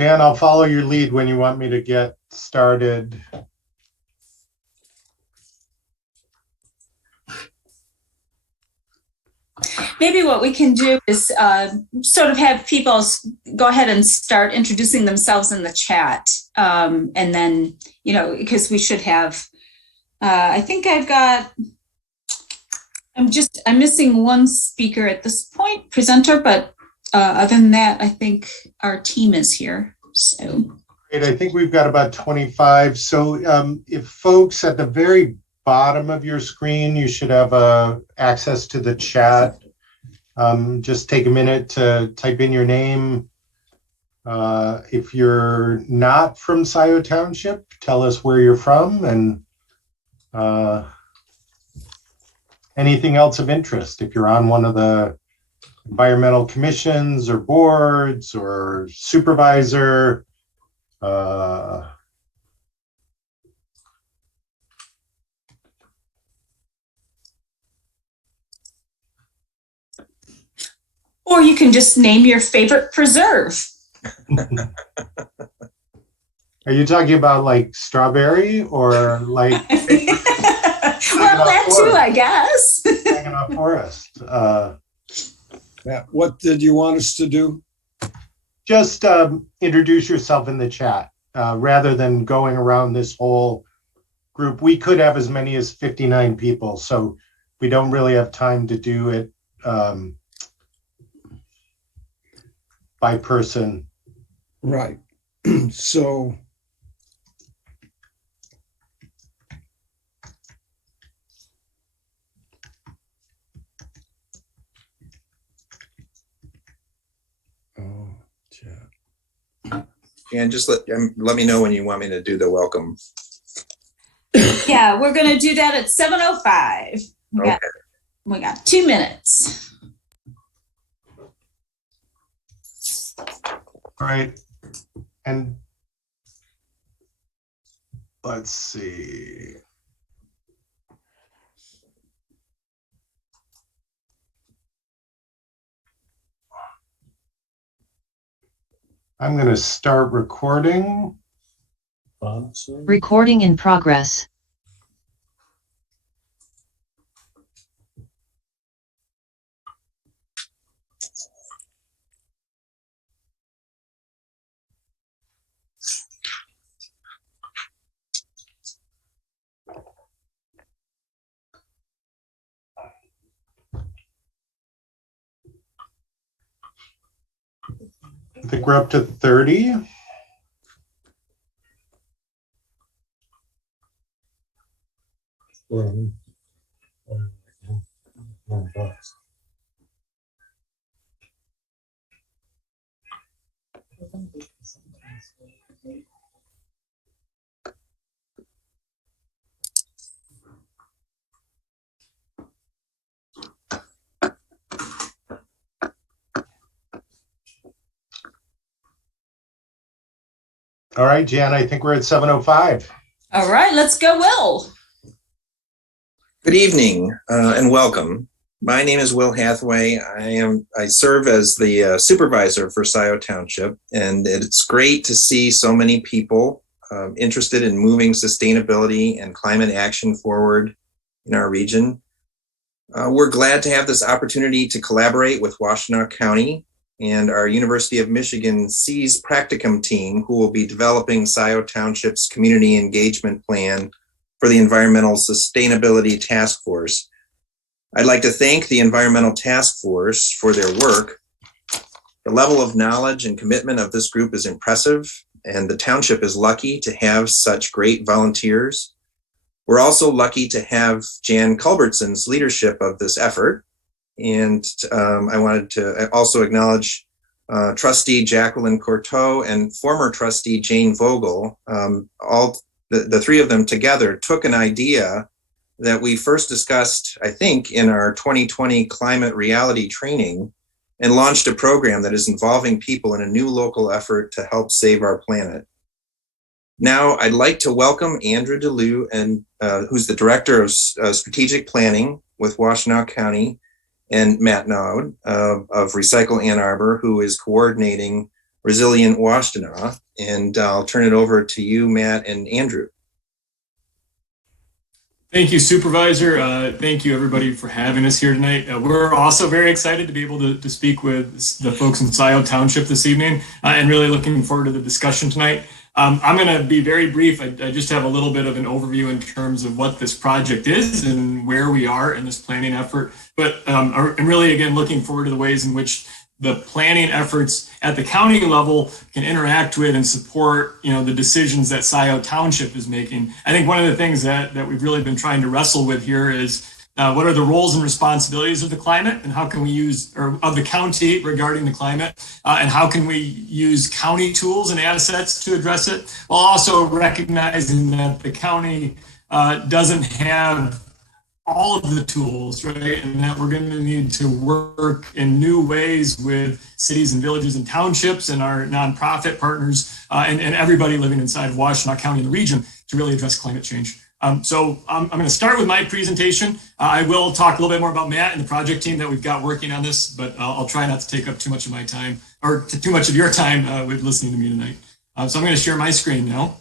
Jan, I'll follow your lead when you want me to get started. Maybe what we can do is sort of have people go ahead and start introducing themselves in the chat. And then, you know, because we should have, I think I'm missing one speaker at this point, presenter, but other than that, I think our team is here, so. Great, I think we've got about 25. So if folks at the very bottom of your screen, you should have access to the chat. Just take a minute to type in your name. If you're not from Scio Township, tell us where you're from and anything else of interest. If you're on one of the environmental commissions or boards or supervisor, or you can just name your favorite preserve. Are you talking about like strawberry or like? Well, that too, I guess. Saginaw Forest. Yeah. What did you want us to do? Just introduce yourself in the chat rather than going around this whole group. We could have as many as 59 people, so we don't really have time to do it by person. Right. So And just let me know when you want me to do the welcome. Yeah, we're going to do that at 7:05. We got 2 minutes. All right. And let's see. I'm going to start recording. Recording in progress. I think we're up to 30. All right, Jan, I think we're at 7:05. All right, let's go, Will. Good evening and welcome. My name is Will Hathaway. I serve as the supervisor for Scio Township, and it's great to see so many people interested in moving sustainability and climate action forward in our region. We're glad to have this opportunity to collaborate with Washtenaw County and our University of Michigan SEAS Practicum team, who will be developing Scio Township's community engagement plan for the Environmental Sustainability Task Force. I'd like to thank the Environmental Task Force for their work. The level of knowledge and commitment of this group is impressive, and the township is lucky to have such great volunteers. We're also lucky to have Jan Culbertson's leadership of this effort. And I wanted to also acknowledge Trustee Jacqueline Courteau and former Trustee Jane Vogel. All the three of them together took an idea that we first discussed, I think, in our 2020 climate reality training and launched a program that is involving people in a new local effort to help save our planet. Now, I'd like to welcome Andrew DeLue, who's the Director of Strategic Planning with Washtenaw County, and Matt Node of Recycle Ann Arbor, who is coordinating resilient Washtenaw. And I'll turn it over to you, Matt and Andrew. Thank you, Supervisor. Thank you, everybody, for having us here tonight. We're also very excited to be able to speak with the folks in Scio Township this evening, and really looking forward to the discussion tonight. I'm going to be very brief. I just have a little bit of an overview in terms of what this project is and where we are in this planning effort. But I'm really, again, looking forward to the ways in which the planning efforts at the county level can interact with and support, the decisions that Scio Township is making. I think one of the things that we've really been trying to wrestle with here is what are the roles and responsibilities of the climate, and how can we use, or of the county regarding the climate, and how can we use county tools and assets to address it, while also recognizing that the county doesn't have all of the tools, right? And that we're going to need to work in new ways with cities and villages and townships and our nonprofit partners and everybody living inside of Washtenaw County and the region to really address climate change. So I'm going to start with my presentation. I will talk a little bit more about Matt and the project team that we've got working on this, but I'll try not to take up too much of my time or too much of your time with listening to me tonight. So I'm going to share my screen now.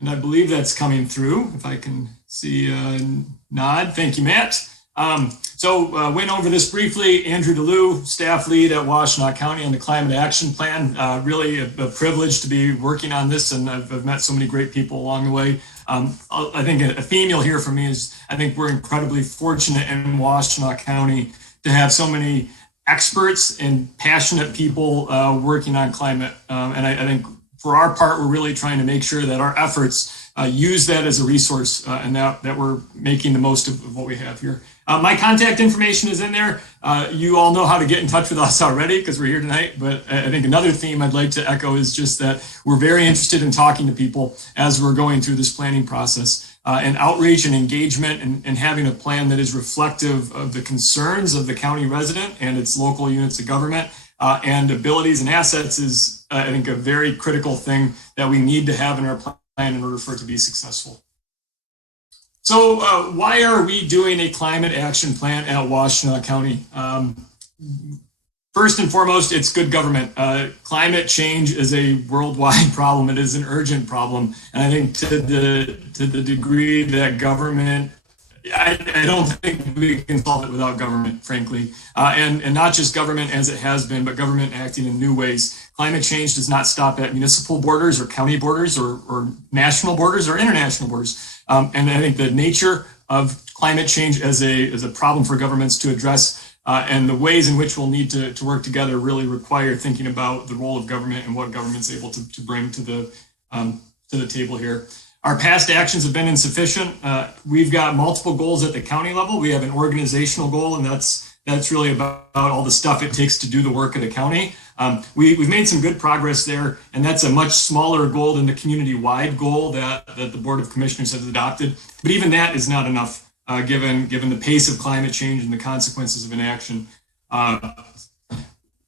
And I believe that's coming through. If I can see a nod. Thank you, Matt. So went over this briefly. Andrew DeLue, staff lead at Washtenaw County on the Climate Action Plan. Really a privilege to be working on this, and I've met so many great people along the way. I think a theme you'll hear from me is I think we're incredibly fortunate in Washtenaw County to have so many experts and passionate people working on climate. And I think for our part, we're really trying to make sure that our efforts use that as a resource and that we're making the most of what we have here. My contact information is in there. You all know how to get in touch with us already because we're here tonight. But I think another theme I'd like to echo is just that we're very interested in talking to people as we're going through this planning process. And outreach and engagement and having a plan that is reflective of the concerns of the county resident and its local units of government and abilities and assets is, I think, a very critical thing that we need to have in our plan in order for it to be successful. So why are we doing a climate action plan at Washtenaw County? First and foremost, it's good government. Climate change is a worldwide problem. It is an urgent problem. And I think to the degree that government, I don't think we can solve it without government, frankly. And not just government as it has been, but government acting in new ways. Climate change does not stop at municipal borders or county borders or national borders or international borders. And I think the nature of climate change as a problem for governments to address and the ways in which we'll need to work together really require thinking about the role of government and what government's able to bring to the table here. Our past actions have been insufficient. We've got multiple goals at the county level. We have an organizational goal, and that's really about all the stuff it takes to do the work of the county. We've made some good progress there, and that's a much smaller goal than the community-wide goal that the Board of Commissioners has adopted. But even that is not enough, given the pace of climate change and the consequences of inaction.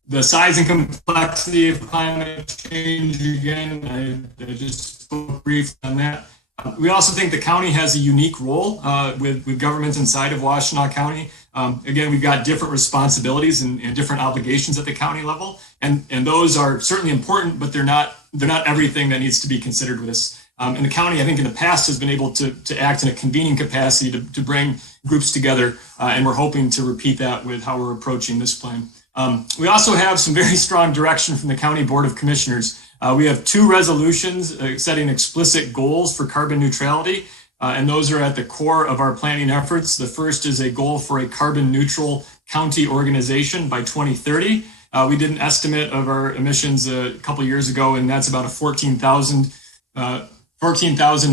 The size and complexity of climate change, again, I just spoke briefly on that. We also think the county has a unique role with governments inside of Washtenaw County. Again, we've got different responsibilities and different obligations at the county level, and those are certainly important, but they're not everything that needs to be considered with this. And the county, I think, in the past has been able to act in a convening capacity to bring groups together, and we're hoping to repeat that with how we're approaching this plan. We also have some very strong direction from the County Board of Commissioners. We have 2 resolutions setting explicit goals for carbon neutrality, and those are at the core of our planning efforts. The first is a goal for a carbon neutral county organization by 2030. We did an estimate of our emissions a couple years ago, and that's about a 14,000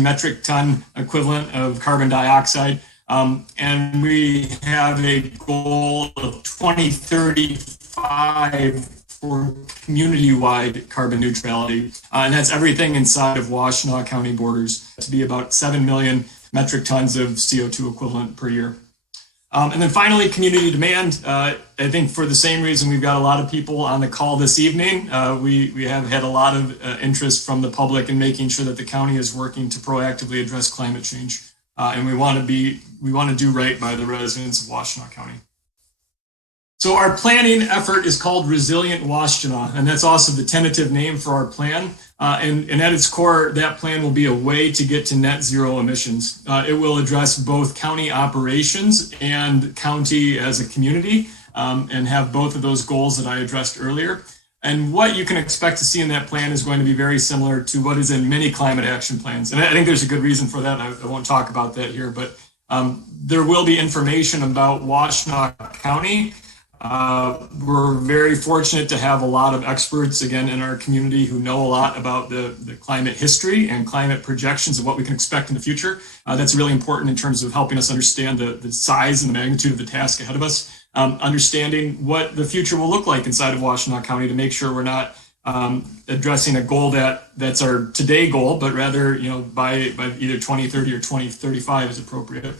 metric ton equivalent of carbon dioxide. And we have a goal of 2035 for community-wide carbon neutrality. And that's everything inside of Washtenaw County borders to be about 7 million metric tons of CO2 equivalent per year. And then finally, community demand. I think for the same reason we've got a lot of people on the call this evening. We have had a lot of interest from the public in making sure that the county is working to proactively address climate change. and we want to do right by the residents of Washtenaw County. So our planning effort is called Resilient Washtenaw, and that's also the tentative name for our plan. And at its core, that plan will be a way to get to net zero emissions. It will address both county operations and county as a community, and have both of those goals that I addressed earlier. And what you can expect to see in that plan is going to be very similar to what is in many climate action plans. And I think there's a good reason for that. I won't talk about that here, but there will be information about Washtenaw County. We're very fortunate to have a lot of experts, again, in our community who know a lot about the climate history and climate projections of what we can expect in the future. That's really important in terms of helping us understand the size and the magnitude of the task ahead of us, understanding what the future will look like inside of Washtenaw County to make sure we're not addressing a goal that's our today goal, but rather, by either 2030 or 2035 is appropriate.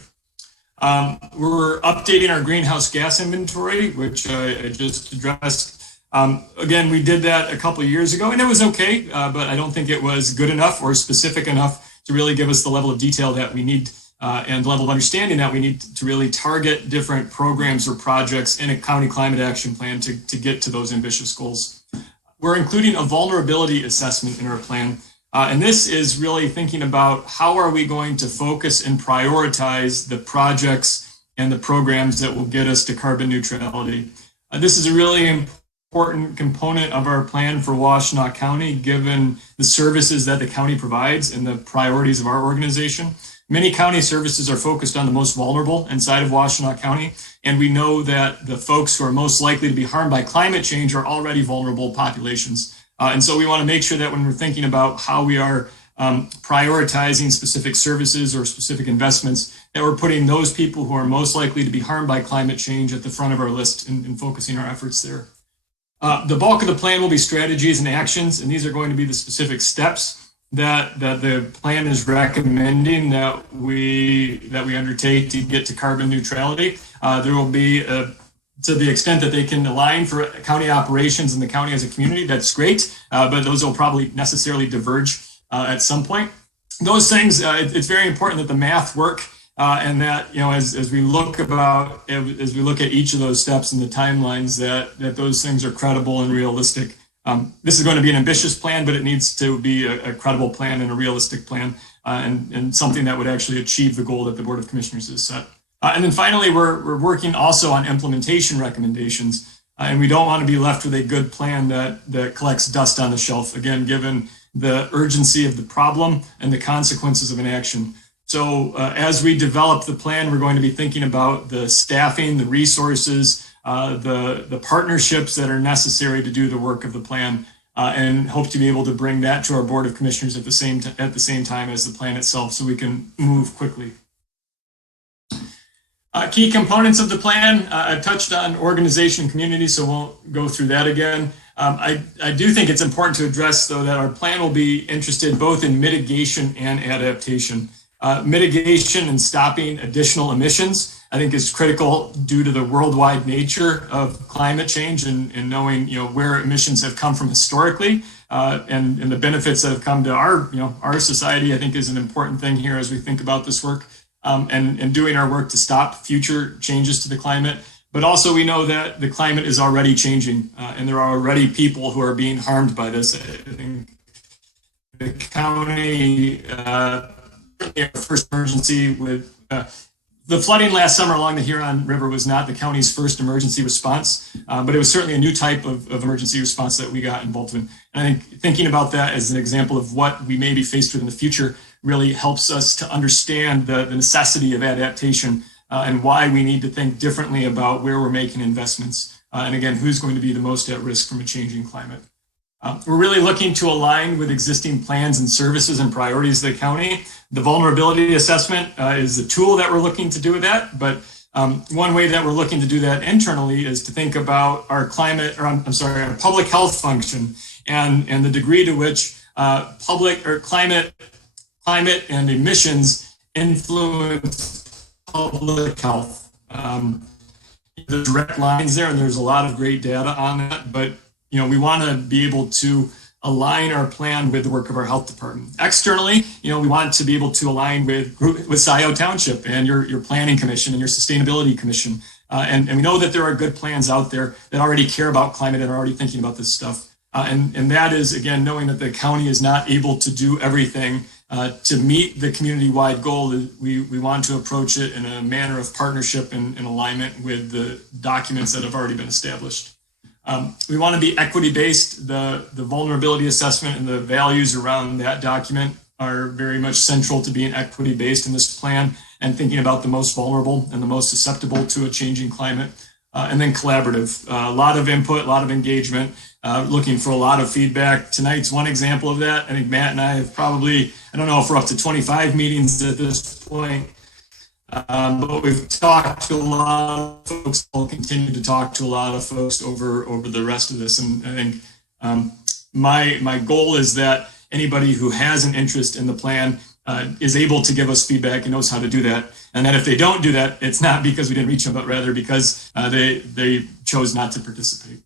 We're updating our greenhouse gas inventory, which I just addressed. Again, we did that a couple of years ago, and it was okay, but I don't think it was good enough or specific enough to really give us the level of detail that we need and level of understanding that we need to really target different programs or projects in a county climate action plan to get to those ambitious goals. We're including a vulnerability assessment in our plan. And this is really thinking about how are we going to focus and prioritize the projects and the programs that will get us to carbon neutrality. This is a really important component of our plan for Washtenaw County, given the services that the county provides and the priorities of our organization. Many county services are focused on the most vulnerable inside of Washtenaw County, and we know that the folks who are most likely to be harmed by climate change are already vulnerable populations. And so we want to make sure that when we're thinking about how we are prioritizing specific services or specific investments, that we're putting those people who are most likely to be harmed by climate change at the front of our list and focusing our efforts there. The bulk of the plan will be strategies and actions, and these are going to be the specific steps that the plan is recommending that we undertake to get to carbon neutrality. There will be to the extent that they can align for county operations and the county as a community, that's great, but those will probably necessarily diverge at some point. Those things, it's very important that the math work and that, as we look at each of those steps and the timelines, that those things are credible and realistic. This is going to be an ambitious plan, but it needs to be a credible plan and a realistic plan and something that would actually achieve the goal that the Board of Commissioners has set. And then finally, we're working also on implementation recommendations, and we don't want to be left with a good plan that collects dust on the shelf, again, given the urgency of the problem and the consequences of inaction. So as we develop the plan, we're going to be thinking about the staffing, the resources, the partnerships that are necessary to do the work of the plan, and hope to be able to bring that to our Board of Commissioners at the same time as the plan itself so we can move quickly. Key components of the plan, I touched on organization and community, so won't go through that again. I do think it's important to address, though, that our plan will be interested both in mitigation and adaptation. Mitigation and stopping additional emissions, I think, is critical due to the worldwide nature of climate change and knowing, where emissions have come from historically and the benefits that have come to our society, I think, is an important thing here as we think about this work. And doing our work to stop future changes to the climate. But also we know that the climate is already changing and there are already people who are being harmed by this. I think the county, first emergency with the flooding last summer along the Huron River was not the county's first emergency response, but it was certainly a new type of emergency response that we got involved in. And I think thinking about that as an example of what we may be faced with in the future really helps us to understand the necessity of adaptation and why we need to think differently about where we're making investments. And again, who's going to be the most at risk from a changing climate. We're really looking to align with existing plans and services and priorities of the county. The vulnerability assessment is the tool that we're looking to do that. But one way that we're looking to do that internally is to think about our our public health function and the degree to which climate and emissions influence public health. There's direct lines there, and there's a lot of great data on that. But we want to be able to align our plan with the work of our health department. Externally, we want to be able to align with Scio Township and your planning commission and your sustainability commission. And we know that there are good plans out there that already care about climate and are already thinking about this stuff. And that is, again, knowing that the county is not able to do everything to meet the community-wide goal. We want to approach it in a manner of partnership and alignment with the documents that have already been established. We want to be equity-based. The vulnerability assessment and the values around that document are very much central to being equity-based in this plan and thinking about the most vulnerable and the most susceptible to a changing climate. And then collaborative, a lot of input, a lot of engagement, looking for a lot of feedback. Tonight's one example of that. I think Matt and I have probably, I don't know if we're up to 25 meetings at this point, but we've talked to a lot of folks. We'll continue to talk to a lot of folks over the rest of this. And I think my goal is that anybody who has an interest in the plan is able to give us feedback and knows how to do that. And that if they don't do that, it's not because we didn't reach them, but rather because they chose not to participate.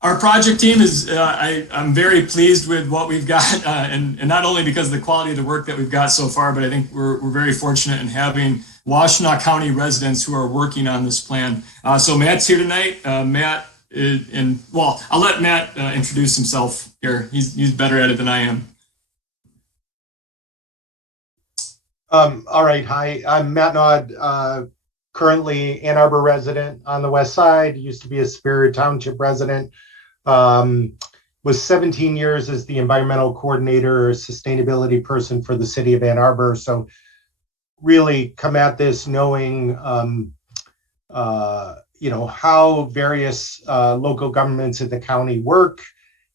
Our project team is, I'm very pleased with what we've got, and not only because of the quality of the work that we've got so far, but I think we're very fortunate in having Washtenaw County residents who are working on this plan. So Matt's here tonight. Matt, I'll let Matt introduce himself here. He's better at it than I am. All right. Hi, I'm Matt Nod, currently Ann Arbor resident on the west side, used to be a Superior Township resident, was 17 years as the environmental coordinator, sustainability person for the city of Ann Arbor. So really come at this knowing, how various local governments in the county work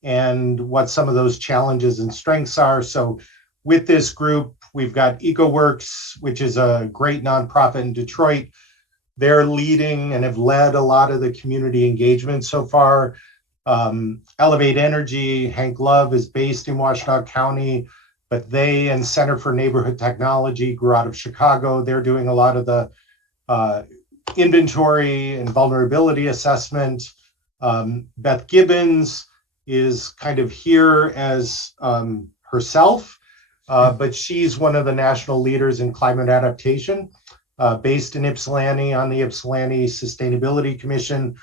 and what some of those challenges and strengths are. So with this group, we've got EcoWorks, which is a great nonprofit in Detroit. They're leading and have led a lot of the community engagement so far. Elevate Energy, Hank Love is based in Washtenaw County, but they and Center for Neighborhood Technology grew out of Chicago. They're doing a lot of the inventory and vulnerability assessment. Beth Gibbons is kind of here as herself. But she's one of the national leaders in climate adaptation, based in Ypsilanti on the Ypsilanti Sustainability Commission.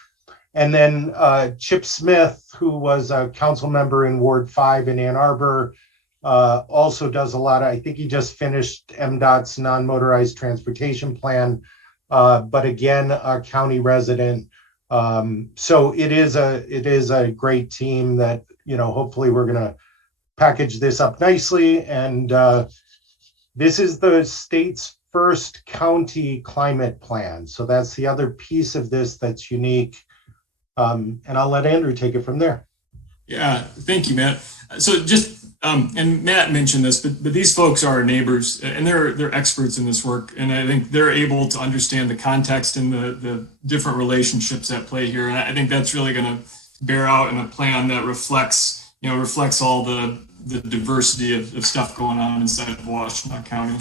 And then Chip Smith, who was a council member in Ward 5 in Ann Arbor, also does a lot of, I think he just finished MDOT's non-motorized transportation plan, but again, a county resident. So it is a great team that, hopefully we're going to package this up nicely. And this is the state's first county climate plan. So that's the other piece of this that's unique. And I'll let Andrew take it from there. Yeah, thank you, Matt. So just, and Matt mentioned this, but these folks are our neighbors and they're experts in this work. And I think they're able to understand the context and the different relationships at play here. And I think that's really going to bear out in a plan that reflects all the diversity of stuff going on inside of Washtenaw County.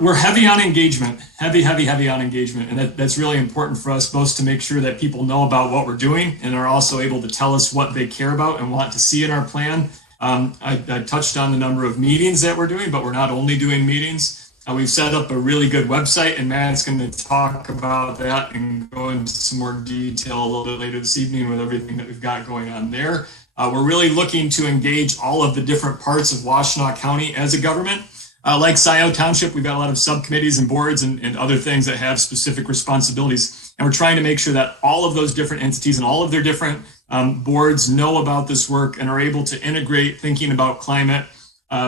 We're heavy on engagement, heavy on engagement. And that's really important for us, both to make sure that people know about what we're doing and are also able to tell us what they care about and want to see in our plan. I touched on the number of meetings that we're doing, but we're not only doing meetings. We've set up a really good website, and Matt's going to talk about that and go into some more detail a little bit later this evening with everything that we've got going on there. We're really looking to engage all of the different parts of Washtenaw County as a government. Like Scio Township, we've got a lot of subcommittees and boards and other things that have specific responsibilities. And we're trying to make sure that all of those different entities and all of their different boards know about this work and are able to integrate thinking about climate,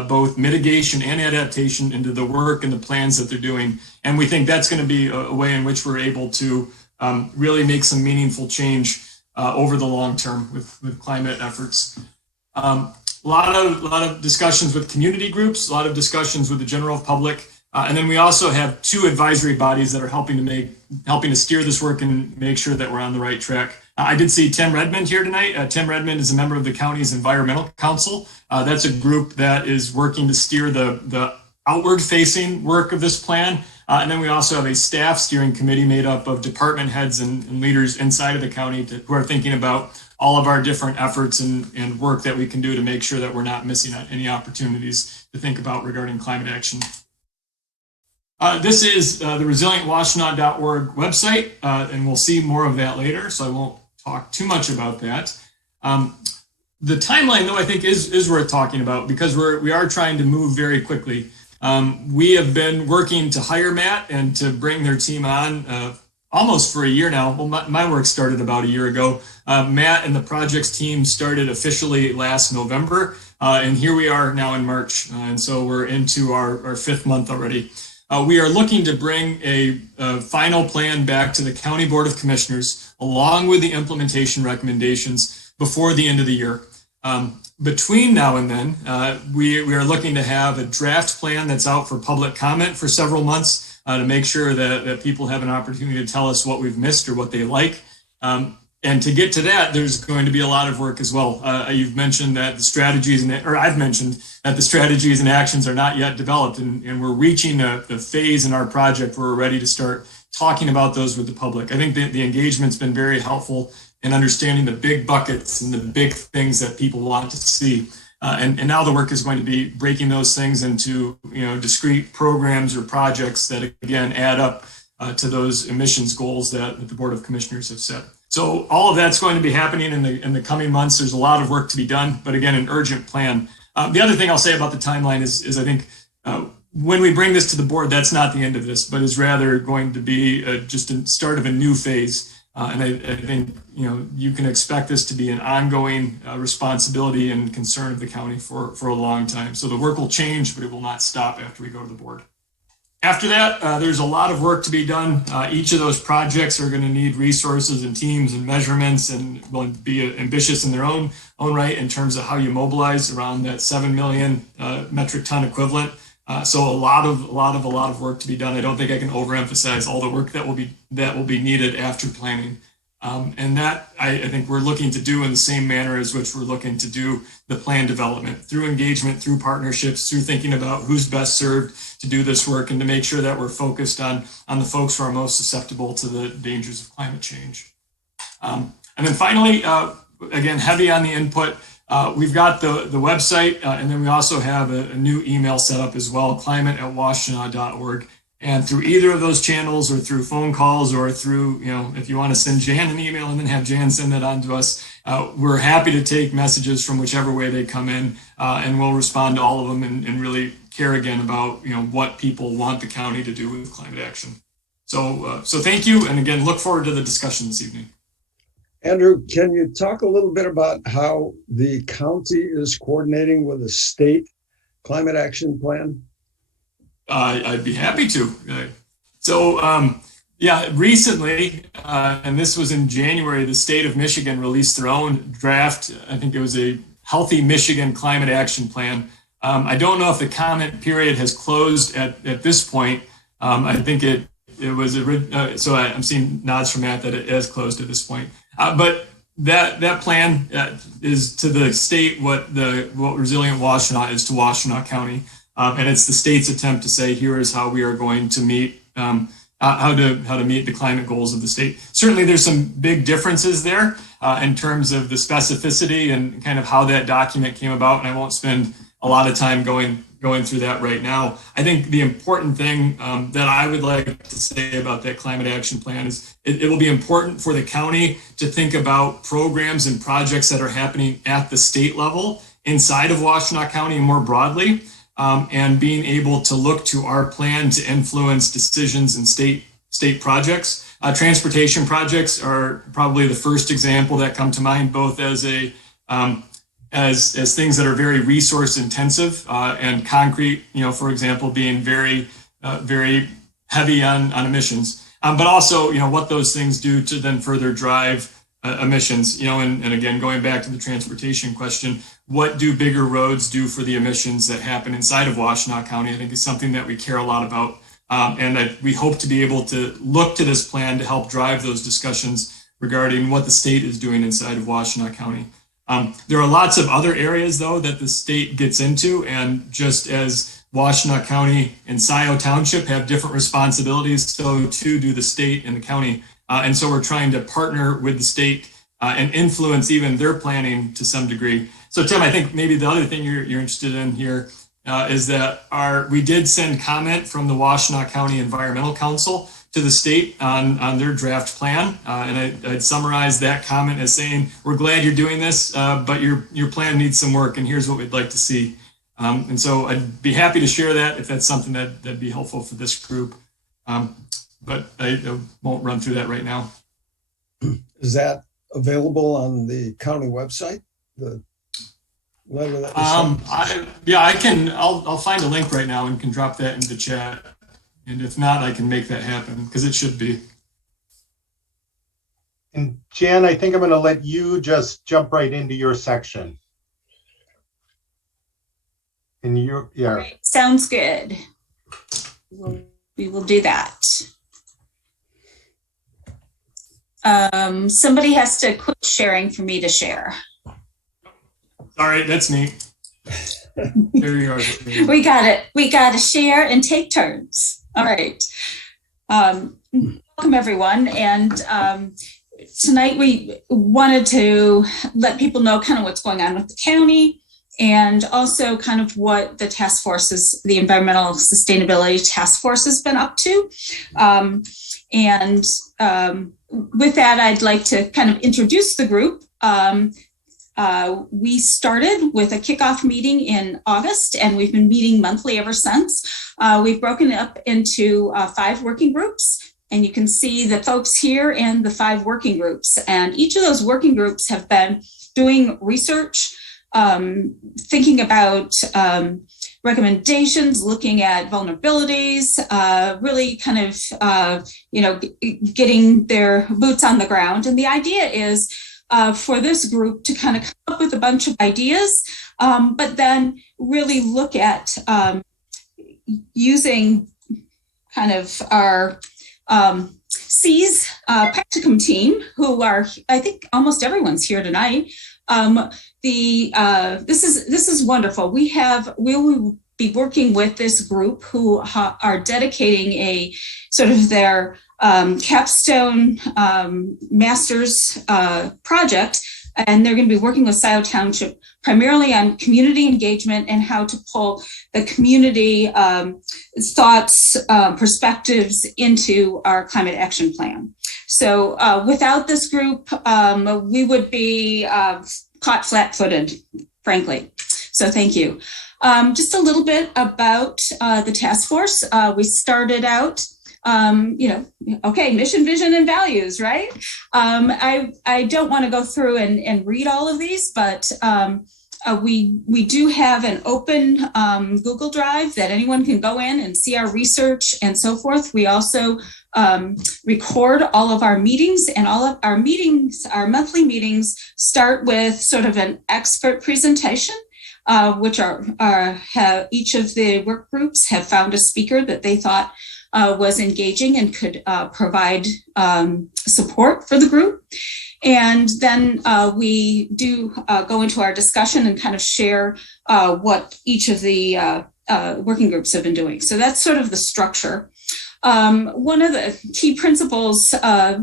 both mitigation and adaptation, into the work and the plans that they're doing. And we think that's going to be a way in which we're able to really make some meaningful change over the long term with climate efforts. A lot of discussions with community groups, a lot of discussions with the general public, and then we also have two advisory bodies that are helping to steer this work and make sure that we're on the right track. I did see Tim Redmond here tonight. Tim Redmond is a member of the county's environmental council. That's a group that is working to steer the outward-facing work of this plan. And then we also have a staff steering committee made up of department heads and leaders inside of the county who are thinking about all of our different efforts and work that we can do to make sure that we're not missing any opportunities to think about regarding climate action. This is the resilientwashtenaw.org website, and we'll see more of that later, so I won't talk too much about that. The timeline, though, I think is worth talking about because we are trying to move very quickly. We have been working to hire Matt and to bring their team on almost for a year now. Well, my work started about a year ago. Matt and the projects team started officially last November, and here we are now in March, and so we're into our 5th month already. We are looking to bring a final plan back to the County Board of Commissioners along with the implementation recommendations before the end of the year. Between now and then, we are looking to have a draft plan that's out for public comment for several months to make sure that people have an opportunity to tell us what we've missed or what they like. And to get to that, there's going to be a lot of work as well. You've mentioned that the strategies, I've mentioned that the strategies and actions are not yet developed, and we're reaching the phase in our project where we're ready to start talking about those with the public. I think the engagement's been very helpful in understanding the big buckets and the big things that people want to see. And now the work is going to be breaking those things into discrete programs or projects that, again, add up to those emissions goals that the Board of Commissioners have set. So all of that's going to be happening in the coming months. There's a lot of work to be done, but again, an urgent plan. The other thing I'll say about the timeline is I think when we bring this to the board, that's not the end of this, but is rather going to be just a start of a new phase. And I think you can expect this to be an ongoing responsibility and concern of the county for a long time. So the work will change, but it will not stop after we go to the board. After that, there's a lot of work to be done. Each of those projects are going to need resources and teams and measurements, and will be ambitious in their own right in terms of how you mobilize around that 7 million metric ton equivalent. So a lot of work to be done. I don't think I can overemphasize all the work that will be needed after planning. And that I think we're looking to do in the same manner as which we're looking to do the plan development, through engagement, through partnerships, through thinking about who's best served to do this work, and to make sure that we're focused on the folks who are most susceptible to the dangers of climate change. And then finally, again, heavy on the input. We've got the website, and then we also have a new email set up as well, climate@washtenaw.org. And through either of those channels, or through phone calls, or through, if you want to send Jan an email and then have Jan send that on to us, we're happy to take messages from whichever way they come in, and we'll respond to all of them and really care again about, what people want the county to do with climate action. So thank you. And again, look forward to the discussion this evening. Andrew, can you talk a little bit about how the county is coordinating with the state climate action plan? I'd be happy to. Recently, and this was in January, the state of Michigan released their own draft. I think it was a Healthy Michigan Climate Action Plan. I don't know if the comment period has closed at this point. I think it was, so I'm seeing nods from Matt that it has closed at this point. But that plan is to the state what Resilient Washtenaw is to Washtenaw County. And it's the state's attempt to say, here is how we are going to meet, how to meet the climate goals of the state. Certainly there's some big differences there in terms of the specificity and kind of how that document came about. And I won't spend a lot of time going through that right now. I think the important thing that I would like to say about that climate action plan is it will be important for the county to think about programs and projects that are happening at the state level inside of Washtenaw County and more broadly. And being able to look to our plan to influence decisions in state projects. Transportation projects are probably the first example that come to mind, both as as things that are very resource intensive and concrete, for example, being very heavy on emissions, but also, what those things do to then further drive emissions, and again, going back to the transportation question, what do bigger roads do for the emissions that happen inside of Washtenaw County? I think is something that we care a lot about. And we hope to be able to look to this plan to help drive those discussions regarding what the state is doing inside of Washtenaw County. There are lots of other areas, though, that the state gets into. And just as Washtenaw County and Scio Township have different responsibilities, so too do the state and the county. And so we're trying to partner with the state and influence even their planning to some degree. So Tim, I think maybe the other thing you're interested in here is that we did send comment from the Washtenaw County Environmental Council to the state on their draft plan. And I'd summarize that comment as saying, we're glad you're doing this, but your plan needs some work, and here's what we'd like to see. And so I'd be happy to share that if that's something that'd be helpful for this group. But I won't run through that right now. Is that available on the county website? The letter that was sent? I'll find a link right now and can drop that into the chat. And if not, I can make that happen because it should be. And Jan, I think I'm going to let you just jump right into your section. And yeah. Right. Sounds good. We will do that. Somebody has to quit sharing for me to share. All right, that's me. There you are. We got it. We got to share and take turns. All right. Welcome, everyone. And tonight we wanted to let people know kind of what's going on with the county and also kind of what the task forces, the Environmental Sustainability Task Force has been up to. With that, I'd like to kind of introduce the group. We started with a kickoff meeting in August, and we've been meeting monthly ever since. We've broken it up into 5 working groups, and you can see the folks here and the 5 working groups. And each of those working groups have been doing research, thinking about recommendations, looking at vulnerabilities, really kind of, getting their boots on the ground. And the idea is for this group to kind of come up with a bunch of ideas, but then really look at using kind of our C's practicum team, who are, I think almost everyone's here tonight. This is wonderful. We will be working with this group who are dedicating a sort of their capstone master's project, and they're going to be working with Scio Township primarily on community engagement and how to pull the community thoughts, perspectives into our climate action plan. So without this group, we would be caught flat-footed, frankly. So thank you. Just a little bit about the task force. We started out, mission, vision, and values, right? I don't want to go through and read all of these, but we do have an open Google Drive that anyone can go in and see our research and so forth. We also record all of our meetings, and all of our meetings, our monthly meetings, start with sort of an expert presentation, which have each of the work groups have found a speaker that they thought was engaging and could provide support for the group. And then we do go into our discussion and kind of share what each of the working groups have been doing. So that's sort of the structure. One of the key principles,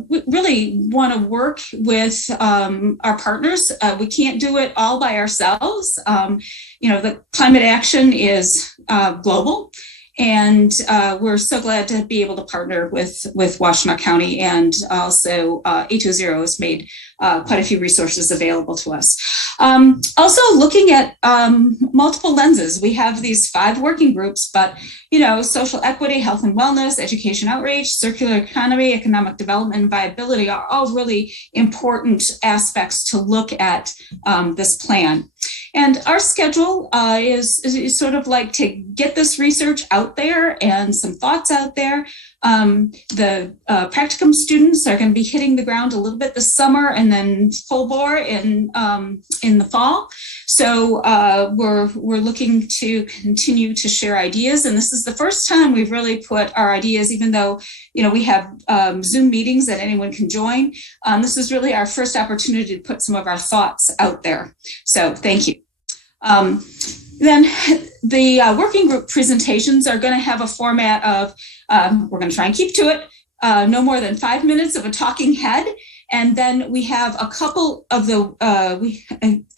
we really want to work with our partners. We can't do it all by ourselves. The climate action is global. And we're so glad to be able to partner with Washtenaw County, and also A20 has made quite a few resources available to us. Also looking at multiple lenses. We have these 5 working groups, but social equity, health and wellness, education outreach, circular economy, economic development, and viability are all really important aspects to look at this plan. And our schedule is sort of like to get this research out there and some thoughts out there. The practicum students are going to be hitting the ground a little bit this summer, and then full bore in the fall. So we're looking to continue to share ideas, and this is the first time we've really put our ideas, even though we have Zoom meetings that anyone can join. This is really our first opportunity to put some of our thoughts out there. So thank you. Then the working group presentations are going to have a format of, we're going to try and keep to it, no more than 5 minutes of a talking head. And then we have a couple of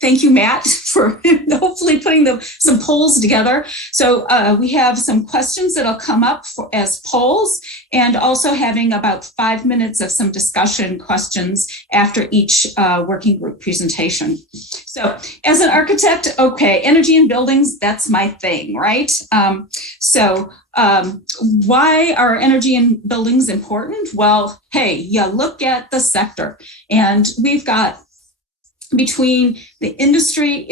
thank you, Matt, for hopefully putting some polls together. So we have some questions that'll come up as polls, and also having about 5 minutes of some discussion questions after each working group presentation. So as an architect, okay, energy in buildings, that's my thing, right? Why are energy in buildings important? Well, hey, you look at the sector, and we've got between the industry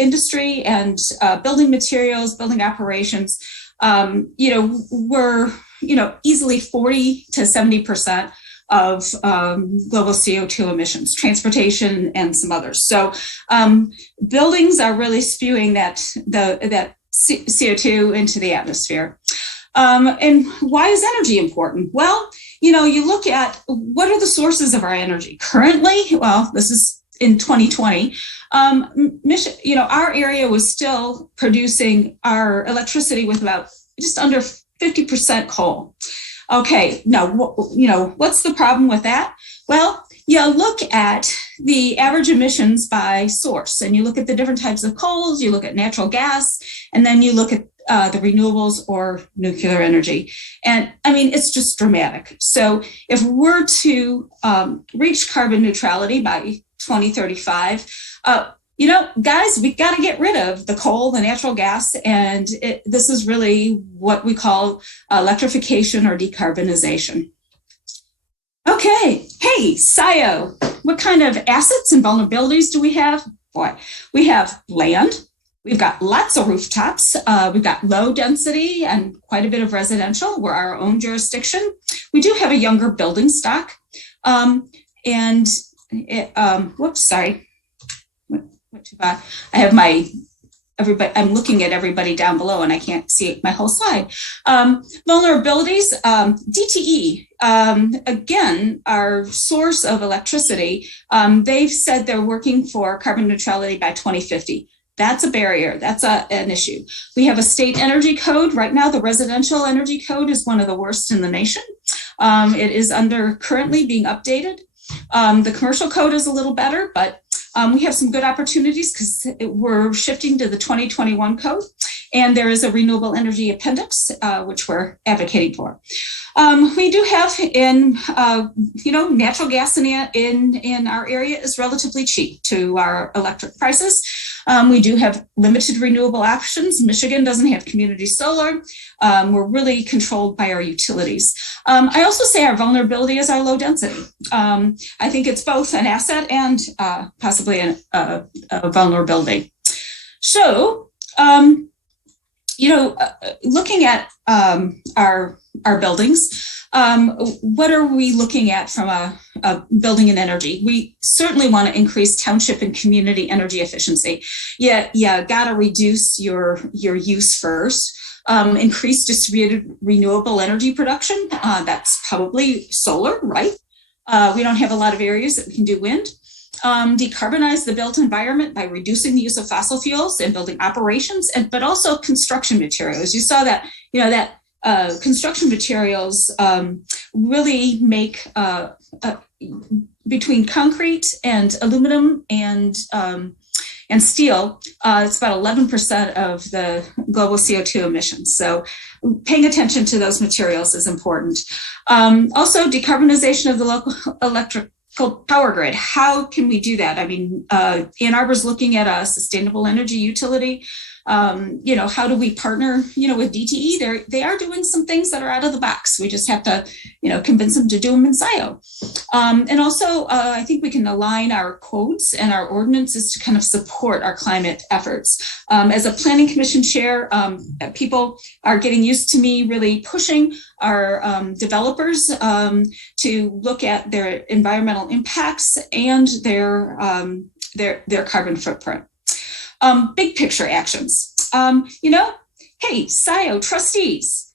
and building materials, building operations, we're easily 40 to 70% of global CO2 emissions, transportation and some others. So buildings are really spewing that CO2 into the atmosphere. And why is energy important? Well, you look at what are the sources of our energy currently. Well, this is in 2020. Our area was still producing our electricity with about just under 50% coal. Okay, now, what's the problem with that? Well, you look at the average emissions by source, and you look at the different types of coals, you look at natural gas, and then you look at the renewables or nuclear energy. And I mean, it's just dramatic. So if we're to reach carbon neutrality by 2035, guys, we got to get rid of the coal, the natural gas, and this is really what we call electrification or decarbonization. Okay, hey, Scio, what kind of assets and vulnerabilities do we have? Boy, we have land. We've got lots of rooftops. We've got low density and quite a bit of residential. We're our own jurisdiction. We do have a younger building stock. I have I'm looking at everybody down below and I can't see my whole slide. Vulnerabilities, DTE, again, our source of electricity, they've said they're working for carbon neutrality by 2050. That's a barrier. That's an issue. We have a state energy code. Right now, the residential energy code is one of the worst in the nation. It is currently being updated. The commercial code is a little better, but we have some good opportunities because we're shifting to the 2021 code, and there is a renewable energy appendix, which we're advocating for. We do have natural gas in our area is relatively cheap to our electric prices. We do have limited renewable options. Michigan doesn't have community solar. We're really controlled by our utilities. I also say our vulnerability is our low density. I think it's both an asset and possibly a vulnerability. So, looking at our buildings, what are we looking at from a building and energy? We certainly want to increase township and community energy efficiency. Yeah, gotta reduce your use first. Increase distributed renewable energy production. That's probably solar, right? We don't have a lot of areas that we can do wind. Decarbonize the built environment by reducing the use of fossil fuels and building operations, but also construction materials. You saw that, construction materials really make between concrete and aluminum and steel, it's about 11% of the global CO2 emissions. So paying attention to those materials is important. Also, decarbonization of the local electrical power grid. How can we do that? I mean, Ann Arbor's looking at a sustainable energy utility. How do we partner, with DTE? They are doing some things that are out of the box. We just have to, convince them to do them in Scio. And also, I think we can align our codes and our ordinances to kind of support our climate efforts. As a planning commission chair, people are getting used to me really pushing our developers to look at their environmental impacts and their carbon footprint. Big picture actions. Hey, Scio trustees,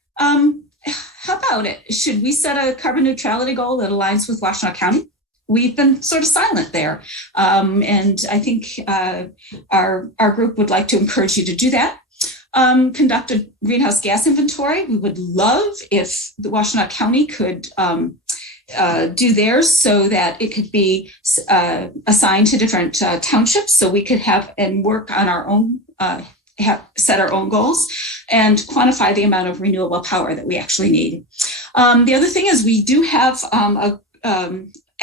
how about it? Should we set a carbon neutrality goal that aligns with Washtenaw County? We've been sort of silent there. And I think our group would like to encourage you to do that. Conduct a greenhouse gas inventory. We would love if the Washtenaw County could do theirs so that it could be assigned to different townships, so we could have and work on our own, set our own goals and quantify the amount of renewable power that we actually need. The other thing is we do have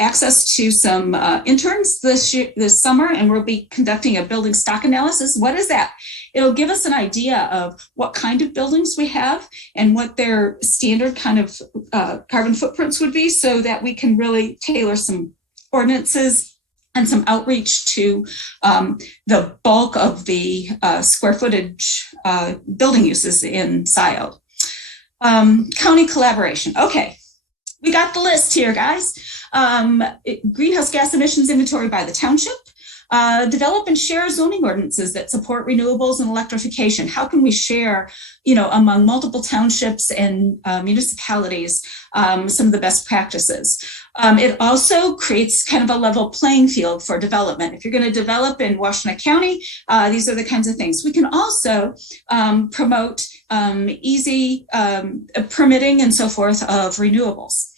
access to some interns this summer, and we'll be conducting a building stock analysis. What is that? It'll give us an idea of what kind of buildings we have and what their standard kind of carbon footprints would be, so that we can really tailor some ordinances and some outreach to the bulk of the square footage building uses in Scio. County collaboration. Okay, we got the list here, guys. Greenhouse gas emissions inventory by the township. Develop and share zoning ordinances that support renewables and electrification. How can we share, among multiple townships and municipalities, some of the best practices? It also creates kind of a level playing field for development. If you're going to develop in Washtenaw County, these are the kinds of things. We can also promote easy permitting and so forth of renewables.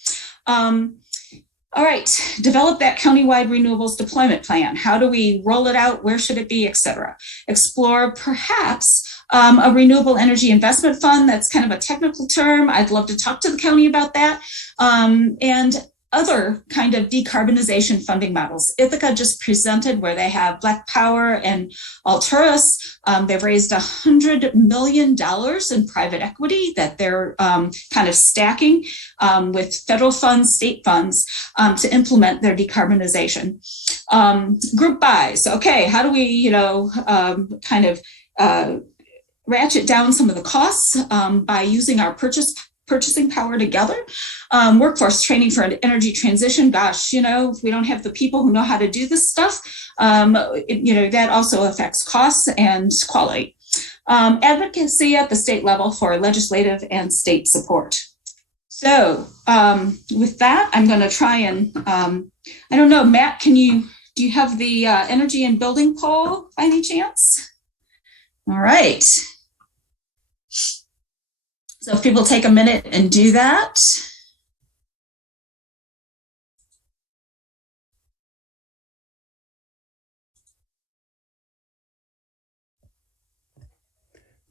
All right, develop that countywide renewables deployment plan. How do we roll it out? Where should it be, et cetera? Explore perhaps a renewable energy investment fund. That's kind of a technical term. I'd love to talk to the county about that. And other kind of decarbonization funding models. Ithaca just presented where they have Black Power and Alturas. They've raised $100 million in private equity that they're kind of stacking with federal funds, state funds to implement their decarbonization. Group buys. Okay, how do we, kind of ratchet down some of the costs by using our purchasing power together? Workforce training for an energy transition. Gosh, if we don't have the people who know how to do this stuff, that also affects costs and quality. Advocacy at the state level for legislative and state support. So with that, I'm going to try and, I don't know, Matt, do you have the energy and building poll by any chance? All right. So if people take a minute and do that.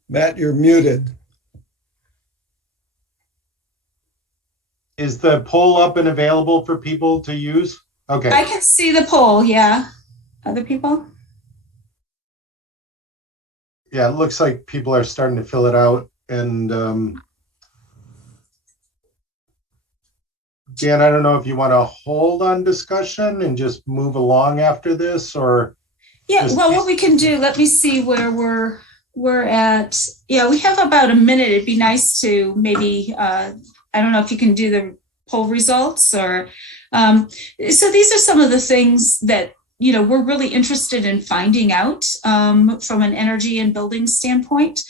Matt, you're muted. Is the poll up and available for people to use? Okay. I can see the poll, yeah. Other people? Yeah, it looks like people are starting to fill it out. And Dan, I don't know if you want to hold on discussion and just move along after this, or yeah. Well, what we can do, let me see where we're at. Yeah, we have about a minute. It'd be nice to maybe I don't know if you can do the poll results or so these are some of the things that we're really interested in finding out from an energy and building standpoint.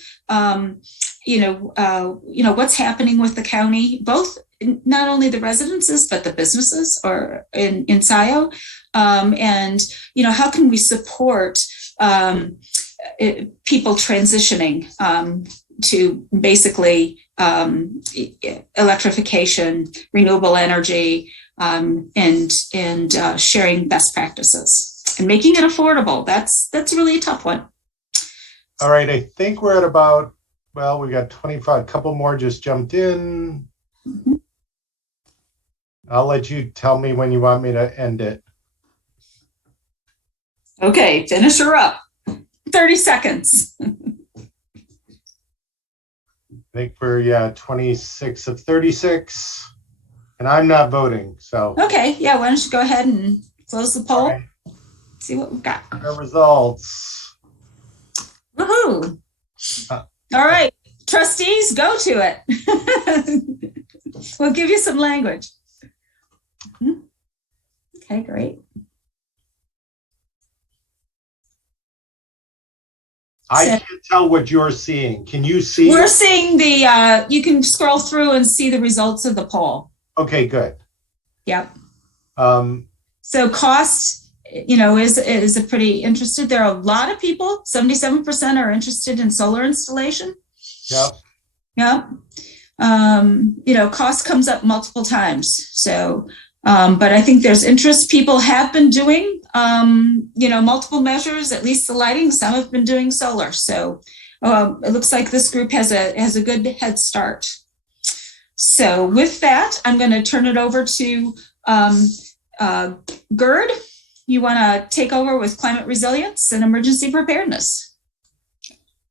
What's happening with the county, both not only the residences, but the businesses or in Scio. And how can we support people transitioning to basically electrification, renewable energy, and sharing best practices and making it affordable. That's really a tough one. All right, I think we're at about, we got 25, a couple more just jumped in. Mm-hmm. I'll let you tell me when you want me to end it. Okay, finish her up. 30 seconds. I think we're, 26 of 36, and I'm not voting, so. Okay, yeah, why don't you go ahead and close the poll? Right. See what we've got. Our results. Woohoo! All right, trustees, go to it. We'll give you some language. Okay, great. I can't tell what you're seeing. Can you see? We're seeing the, you can scroll through and see the results of the poll. Okay, good. Yep. So cost, is a pretty interested. There are a lot of people, 77% are interested in solar installation. Yep. Yep. cost comes up multiple times. So, but I think there's interest. People have been doing, multiple measures, at least the lighting. Some have been doing solar. So it looks like this group has a good head start. So with that, I'm going to turn it over to Gerd. You want to take over with climate resilience and emergency preparedness?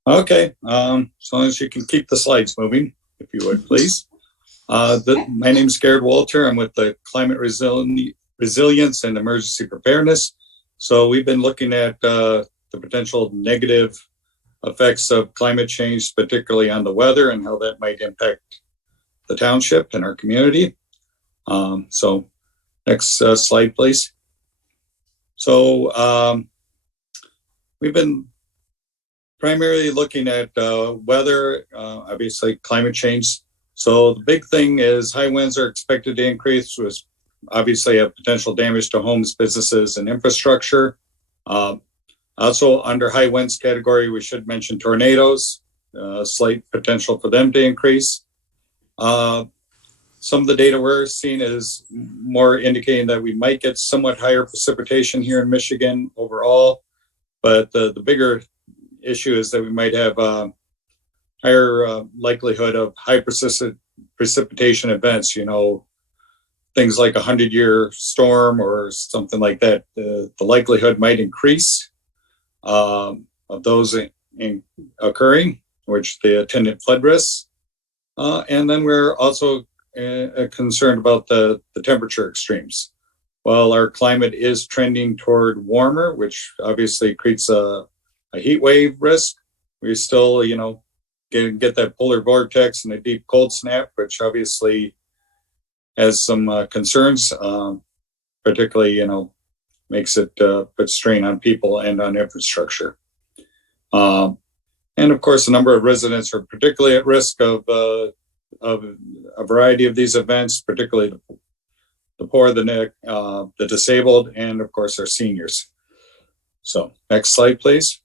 Okay, as long as you can keep the slides moving, if you would, please. My name is Gerd Walter. I'm with the Climate Resilience and Emergency Preparedness. So we've been looking at the potential negative effects of climate change, particularly on the weather and how that might impact the township and our community. So next slide, please. So we've been primarily looking at weather, obviously climate change. So the big thing is high winds are expected to increase, which obviously have potential damage to homes, businesses, and infrastructure. Also under high winds category, we should mention tornadoes, slight potential for them to increase. Some of the data we're seeing is more indicating that we might get somewhat higher precipitation here in Michigan overall, but the bigger issue is that we might have higher likelihood of high precipitation events, things like a 100-year storm or something like that. The likelihood might increase of those occurring, which the attendant flood risks. And then we're also concerned about the temperature extremes. While our climate is trending toward warmer, which obviously creates a heat wave risk, we still, get that polar vortex and a deep cold snap, which obviously has some concerns, particularly, makes it put strain on people and on infrastructure. And of course, a number of residents are particularly at risk of a variety of these events, particularly the poor, the disabled, and of course our seniors. So next slide, please.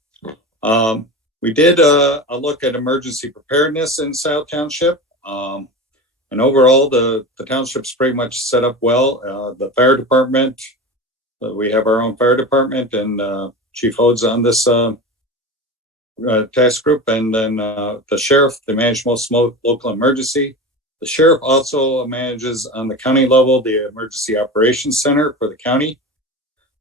We did a look at emergency preparedness in Scio Township. And overall, the township's pretty much set up well. The fire department, we have our own fire department, and Chief Hode's on this task group. And then the sheriff, they manage most local emergency. The sheriff also manages on the county level the Emergency Operations Center for the county.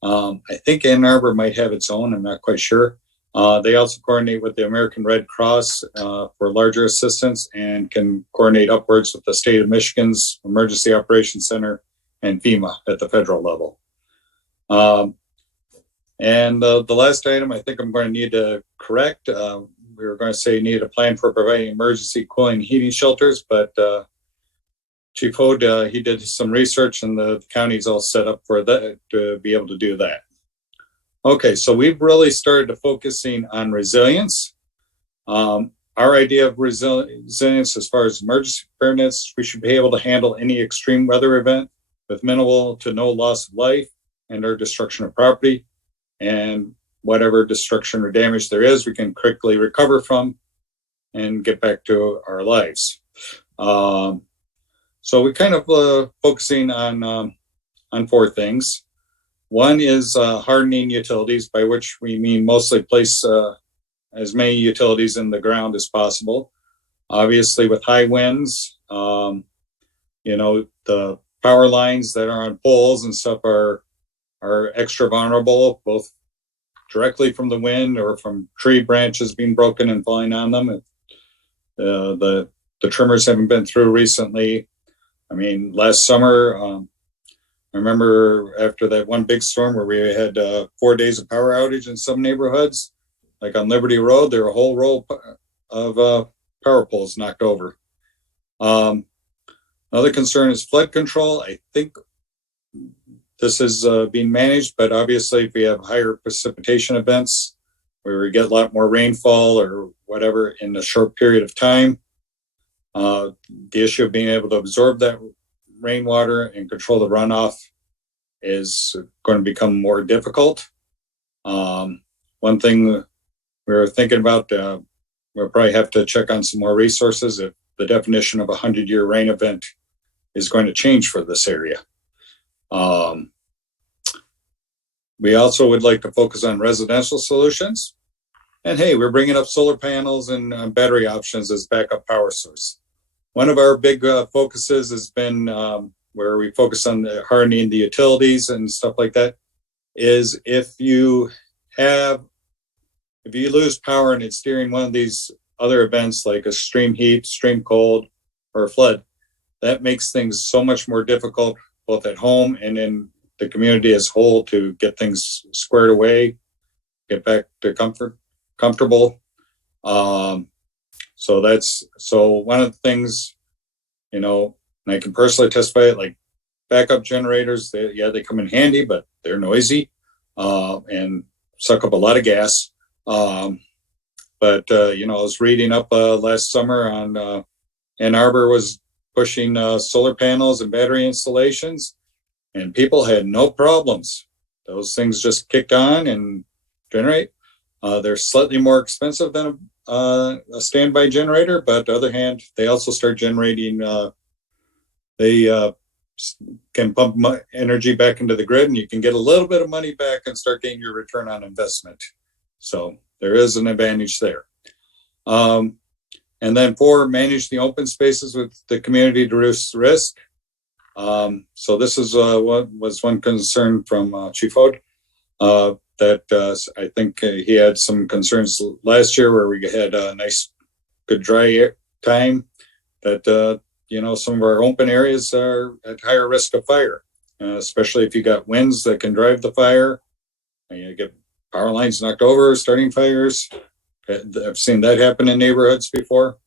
I think Ann Arbor might have its own, I'm not quite sure. They also coordinate with the American Red Cross for larger assistance and can coordinate upwards with the state of Michigan's Emergency Operations Center and FEMA at the federal level. And the last item I think I'm going to need to correct, we were going to say need a plan for providing emergency cooling and heating shelters, but Chief Hode, he did some research and the county's all set up for that to be able to do that. Okay, so we've really started to focusing on resilience. Our idea of resilience as far as emergency preparedness, we should be able to handle any extreme weather event with minimal to no loss of life and or destruction of property. And whatever destruction or damage there is, we can quickly recover from and get back to our lives. So we kind of focusing on four things. One is hardening utilities, by which we mean mostly place as many utilities in the ground as possible. Obviously, with high winds, the power lines that are on poles and stuff are extra vulnerable, both directly from the wind or from tree branches being broken and falling on them. The trimmers haven't been through recently. I mean, last summer, I remember after that one big storm where we had 4 days of power outage in some neighborhoods, like on Liberty Road, there were a whole row of power poles knocked over. Another concern is flood control. I think this is being managed, but obviously if we have higher precipitation events where we get a lot more rainfall or whatever in a short period of time, the issue of being able to absorb that rainwater and control the runoff is going to become more difficult. One thing we were thinking about, we'll probably have to check on some more resources. If the definition of a 100-year rain event is going to change for this area. We also would like to focus on residential solutions. And hey, we're bringing up solar panels and battery options as backup power source. One of our big focuses has been where we focus on the hardening the utilities and stuff like that, is if you lose power and it's during one of these other events like a extreme heat, extreme cold, or a flood, that makes things so much more difficult both at home and in the community as a whole to get things squared away, get back to comfortable. So one of the things, and I can personally testify it, like backup generators, they come in handy, but they're noisy and suck up a lot of gas. I was reading up last summer on Arbor was pushing solar panels and battery installations, and people had no problems. Those things just kicked on and generate. They're slightly more expensive than a standby generator, but on the other hand, they also start generating, they can pump energy back into the grid, and you can get a little bit of money back and start getting your return on investment. So there is an advantage there. And then 4, manage the open spaces with the community to reduce risk. So this is what was one concern from Chief Hode, that I think he had some concerns last year where we had a nice, good dry time, that some of our open areas are at higher risk of fire, especially if you got winds that can drive the fire, and you get power lines knocked over, starting fires. I've seen that happen in neighborhoods before.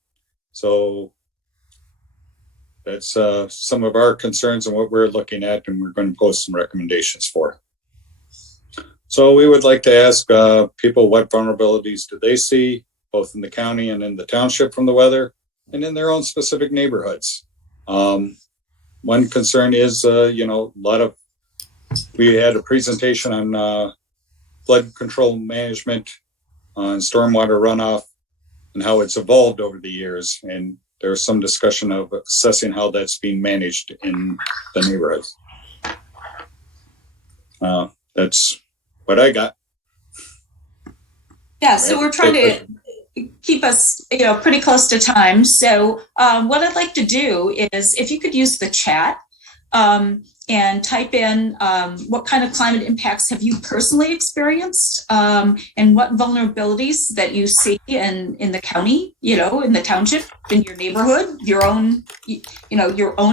So that's some of our concerns and what we're looking at, and we're going to post some recommendations for. So we would like to ask people what vulnerabilities do they see, both in the county and in the township from the weather, and in their own specific neighborhoods. One concern is, we had a presentation on flood control management, on stormwater runoff, and how it's evolved over the years. And there's some discussion of assessing how that's being managed in the neighborhoods. That's what I got. Yeah, so we're trying to keep us, pretty close to time. So what I'd like to do is, if you could use the chat and type in what kind of climate impacts have you personally experienced, and what vulnerabilities that you see in the county, in the township, in your neighborhood, your own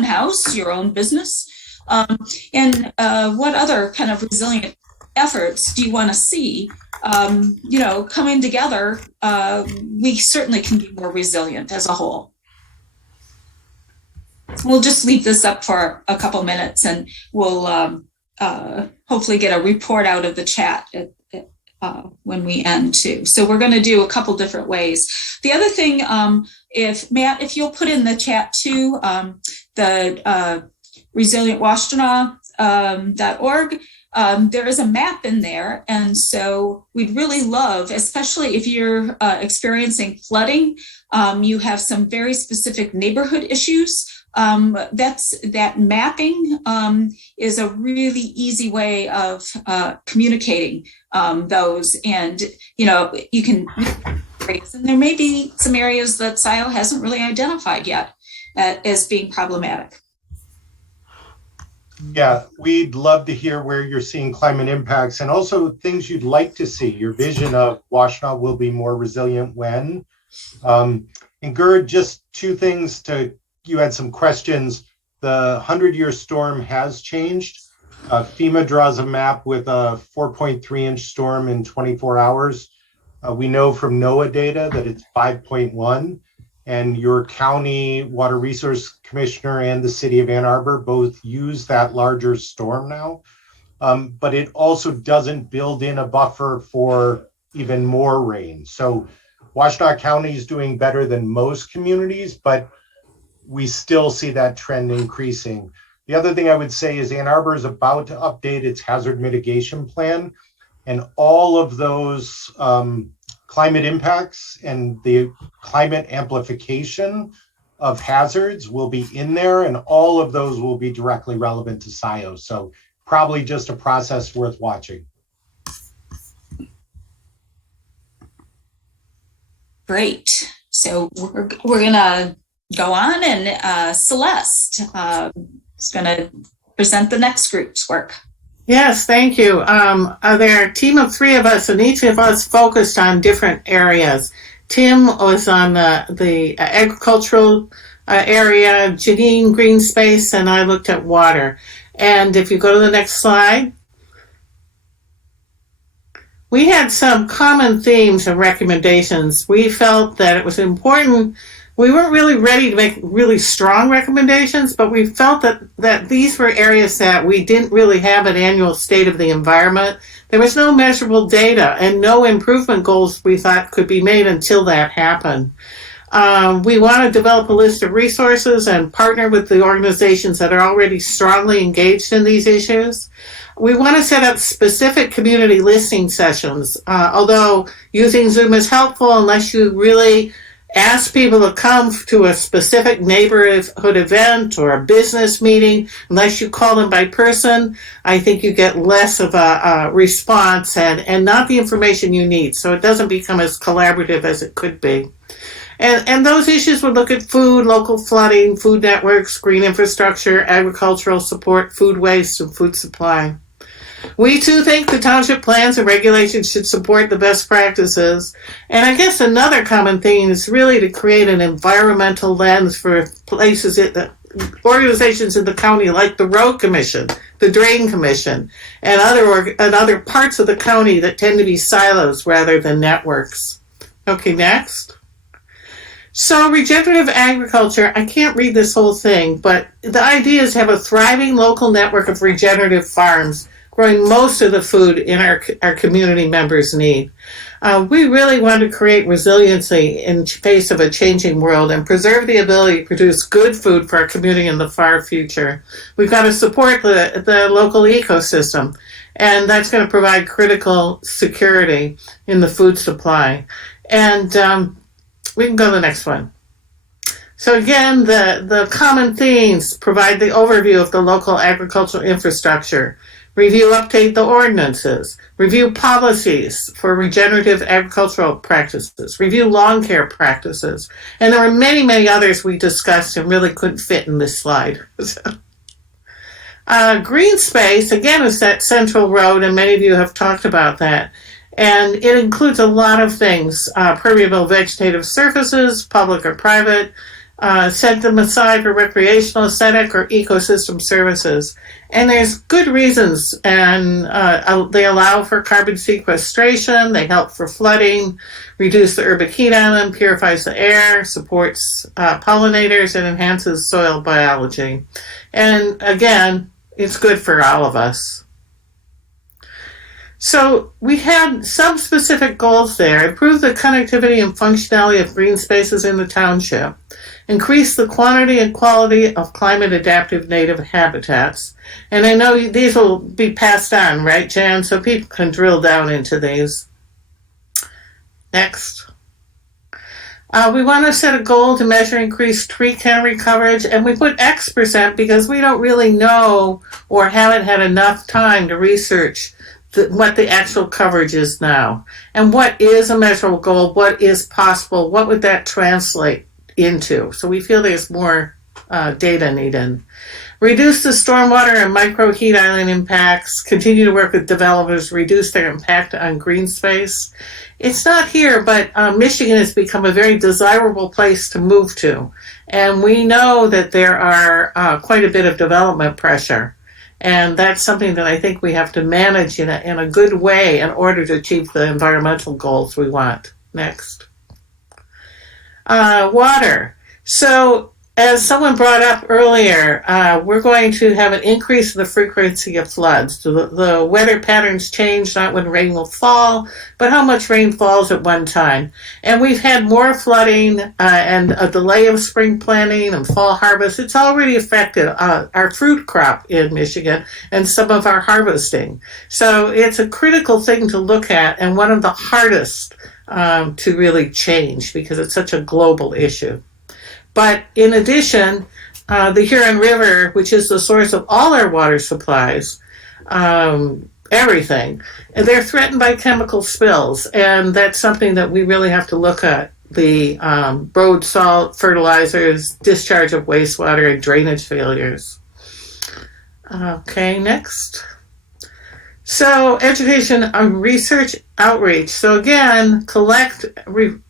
house, your own business, and what other kind of resilient efforts do you want to see? Coming together, we certainly can be more resilient as a whole. We'll just leave this up for a couple minutes, and we'll hopefully get a report out of the chat when we end too. So we're going to do a couple different ways. The other thing, if you'll put in the chat too, the resilientwashtenaw.org. There is a map in there, and so we'd really love, especially if you're experiencing flooding, you have some very specific neighborhood issues. That mapping is a really easy way of communicating those, and you can. And there may be some areas that Scio hasn't really identified yet as being problematic. Yeah, we'd love to hear where you're seeing climate impacts, and also things you'd like to see. Your vision of Washtenaw will be more resilient when. And Gerd, just 2 things you had some questions. The 100-year storm has changed. FEMA draws a map with a 4.3-inch storm in 24 hours. We know from NOAA data that it's 5.1. And your county water resource commissioner and the city of Ann Arbor both use that larger storm now. But it also doesn't build in a buffer for even more rain. So Washtenaw County is doing better than most communities, but we still see that trend increasing. The other thing I would say is Ann Arbor is about to update its hazard mitigation plan, and all of those climate impacts and the climate amplification of hazards will be in there, and all of those will be directly relevant to Scio. So probably just a process worth watching. Great. So we're gonna go on, and Celeste is gonna present the next group's work. Yes, thank you. There are a team of 3 of us, and each of us focused on different areas. Tim was on the agricultural area, Janine green space, and I looked at water. And if you go to the next slide, we had some common themes and recommendations. We felt that it was important. We weren't really ready to make really strong recommendations, but we felt that these were areas that we didn't really have an annual state of the environment. There was no measurable data and no improvement goals we thought could be made until that happened. We want to develop a list of resources and partner with the organizations that are already strongly engaged in these issues. We want to set up specific community listening sessions, although using Zoom is helpful unless you really ask people to come to a specific neighborhood event or a business meeting. Unless you call them by person, I think you get less of a response and not the information you need. So it doesn't become as collaborative as it could be. And those issues would look at food, local flooding, food networks, green infrastructure, agricultural support, food waste, and food supply. We too think the township plans and regulations should support the best practices. And I guess another common theme is really to create an environmental lens for places, organizations in the county like the Road Commission, the Drain Commission, and other parts of the county that tend to be silos rather than networks. Okay, next. So regenerative agriculture, I can't read this whole thing, but the idea is to have a thriving local network of regenerative farms growing most of the food in our community members need. We really want to create resiliency in face of a changing world and preserve the ability to produce good food for our community in the far future. We've got to support the local ecosystem, and that's going to provide critical security in the food supply. And we can go to the next one. So again, the common themes provide the overview of the local agricultural infrastructure. Review, update the ordinances. Review policies for regenerative agricultural practices. Review lawn care practices. And there were many, many others we discussed and really couldn't fit in this slide. Green space, again, is that central road, and many of you have talked about that. And it includes a lot of things, permeable vegetative surfaces, public or private, set them aside for recreational, aesthetic, or ecosystem services. And there's good reasons, and they allow for carbon sequestration, they help for flooding, reduce the urban heat island, purifies the air, supports pollinators, and enhances soil biology. And again, it's good for all of us. So we had some specific goals there: improve the connectivity and functionality of green spaces in the township, increase the quantity and quality of climate adaptive native habitats. And I know these will be passed on, right, Jan? So people can drill down into these. Next. We want to set a goal to measure increased tree canopy coverage, and we put X% because we don't really know or haven't had enough time to research what the actual coverage is now. And what is a measurable goal? What is possible? What would that translate into? So we feel there's more data needed. Reduce the stormwater and micro heat island impacts. Continue to work with developers to reduce their impact on green space. It's not here, but Michigan has become a very desirable place to move to. And we know that there are quite a bit of development pressure. And that's something that I think we have to manage in a good way in order to achieve the environmental goals we want. Next. Water. So as someone brought up earlier, we're going to have an increase in the frequency of floods. The weather patterns change, not when rain will fall, but how much rain falls at one time. And we've had more flooding and a delay of spring planting and fall harvest. It's already affected our fruit crop in Michigan and some of our harvesting. So it's a critical thing to look at, and one of the hardest to really change because it's such a global issue. But in addition, the Huron River, which is the source of all our water supplies, everything, and they're threatened by chemical spills, and that's something that we really have to look at. The road salt, fertilizers, discharge of wastewater, and drainage failures. Okay, next. So education and research outreach. So again, collect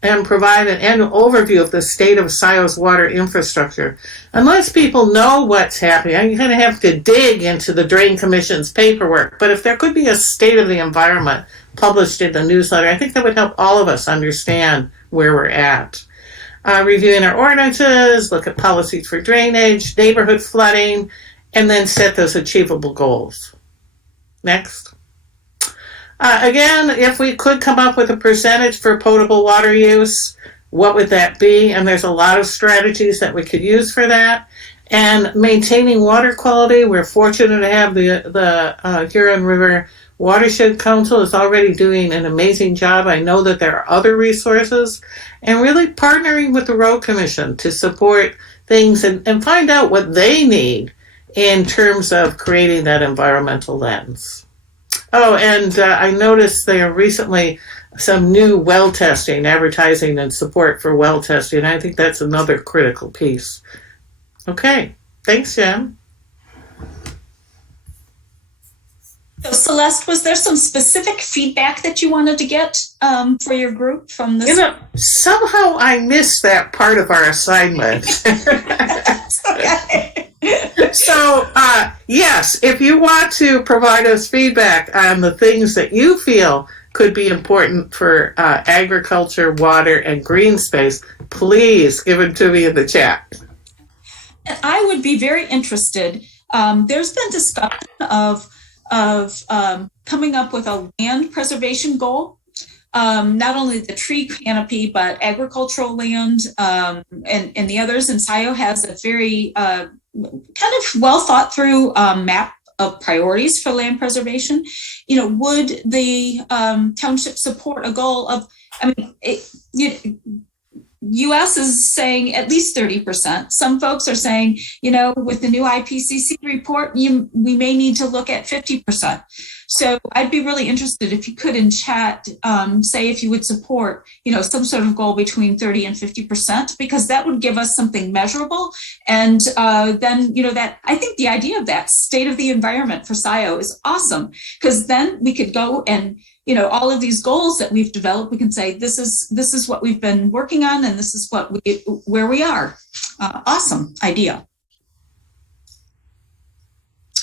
and provide an annual overview of the state of Scio's water infrastructure. Unless people know what's happening, you're going to have to dig into the Drain Commission's paperwork. But if there could be a state of the environment published in the newsletter, I think that would help all of us understand where we're at. Reviewing our ordinances, look at policies for drainage, neighborhood flooding, and then set those achievable goals. Next. Again, if we could come up with a percentage for potable water use, what would that be? And there's a lot of strategies that we could use for that. And maintaining water quality, we're fortunate to have the Huron River Watershed Council is already doing an amazing job. I know that there are other resources, and really partnering with the Road Commission to support things and find out what they need in terms of creating that environmental lens. Oh, and I noticed there recently some new well testing, advertising and support for well testing. I think that's another critical piece. Okay, thanks, Jen. So Celeste, was there some specific feedback that you wanted to get for your group from this? Somehow I missed that part of our assignment. Okay. So, yes, if you want to provide us feedback on the things that you feel could be important for agriculture, water, and green space, please give it to me in the chat. And I would be very interested. There's been discussion of coming up with a land preservation goal. Not only the tree canopy, but agricultural land and the others. And Scio has a very kind of well thought through map of priorities for land preservation. You know, would the township support a goal of, US is saying at least 30%. Some folks are saying, you know, with the new IPCC report, we may need to look at 50%. So I'd be really interested if you could in chat, say if you would support, you know, some sort of goal between 30 and 50%, because that would give us something measurable. And then, you know, that I think the idea of that state of the environment for Scio is awesome, because then we could go and, you know, all of these goals that we've developed, we can say, this is what we've been working on, and this is where we are. Awesome idea.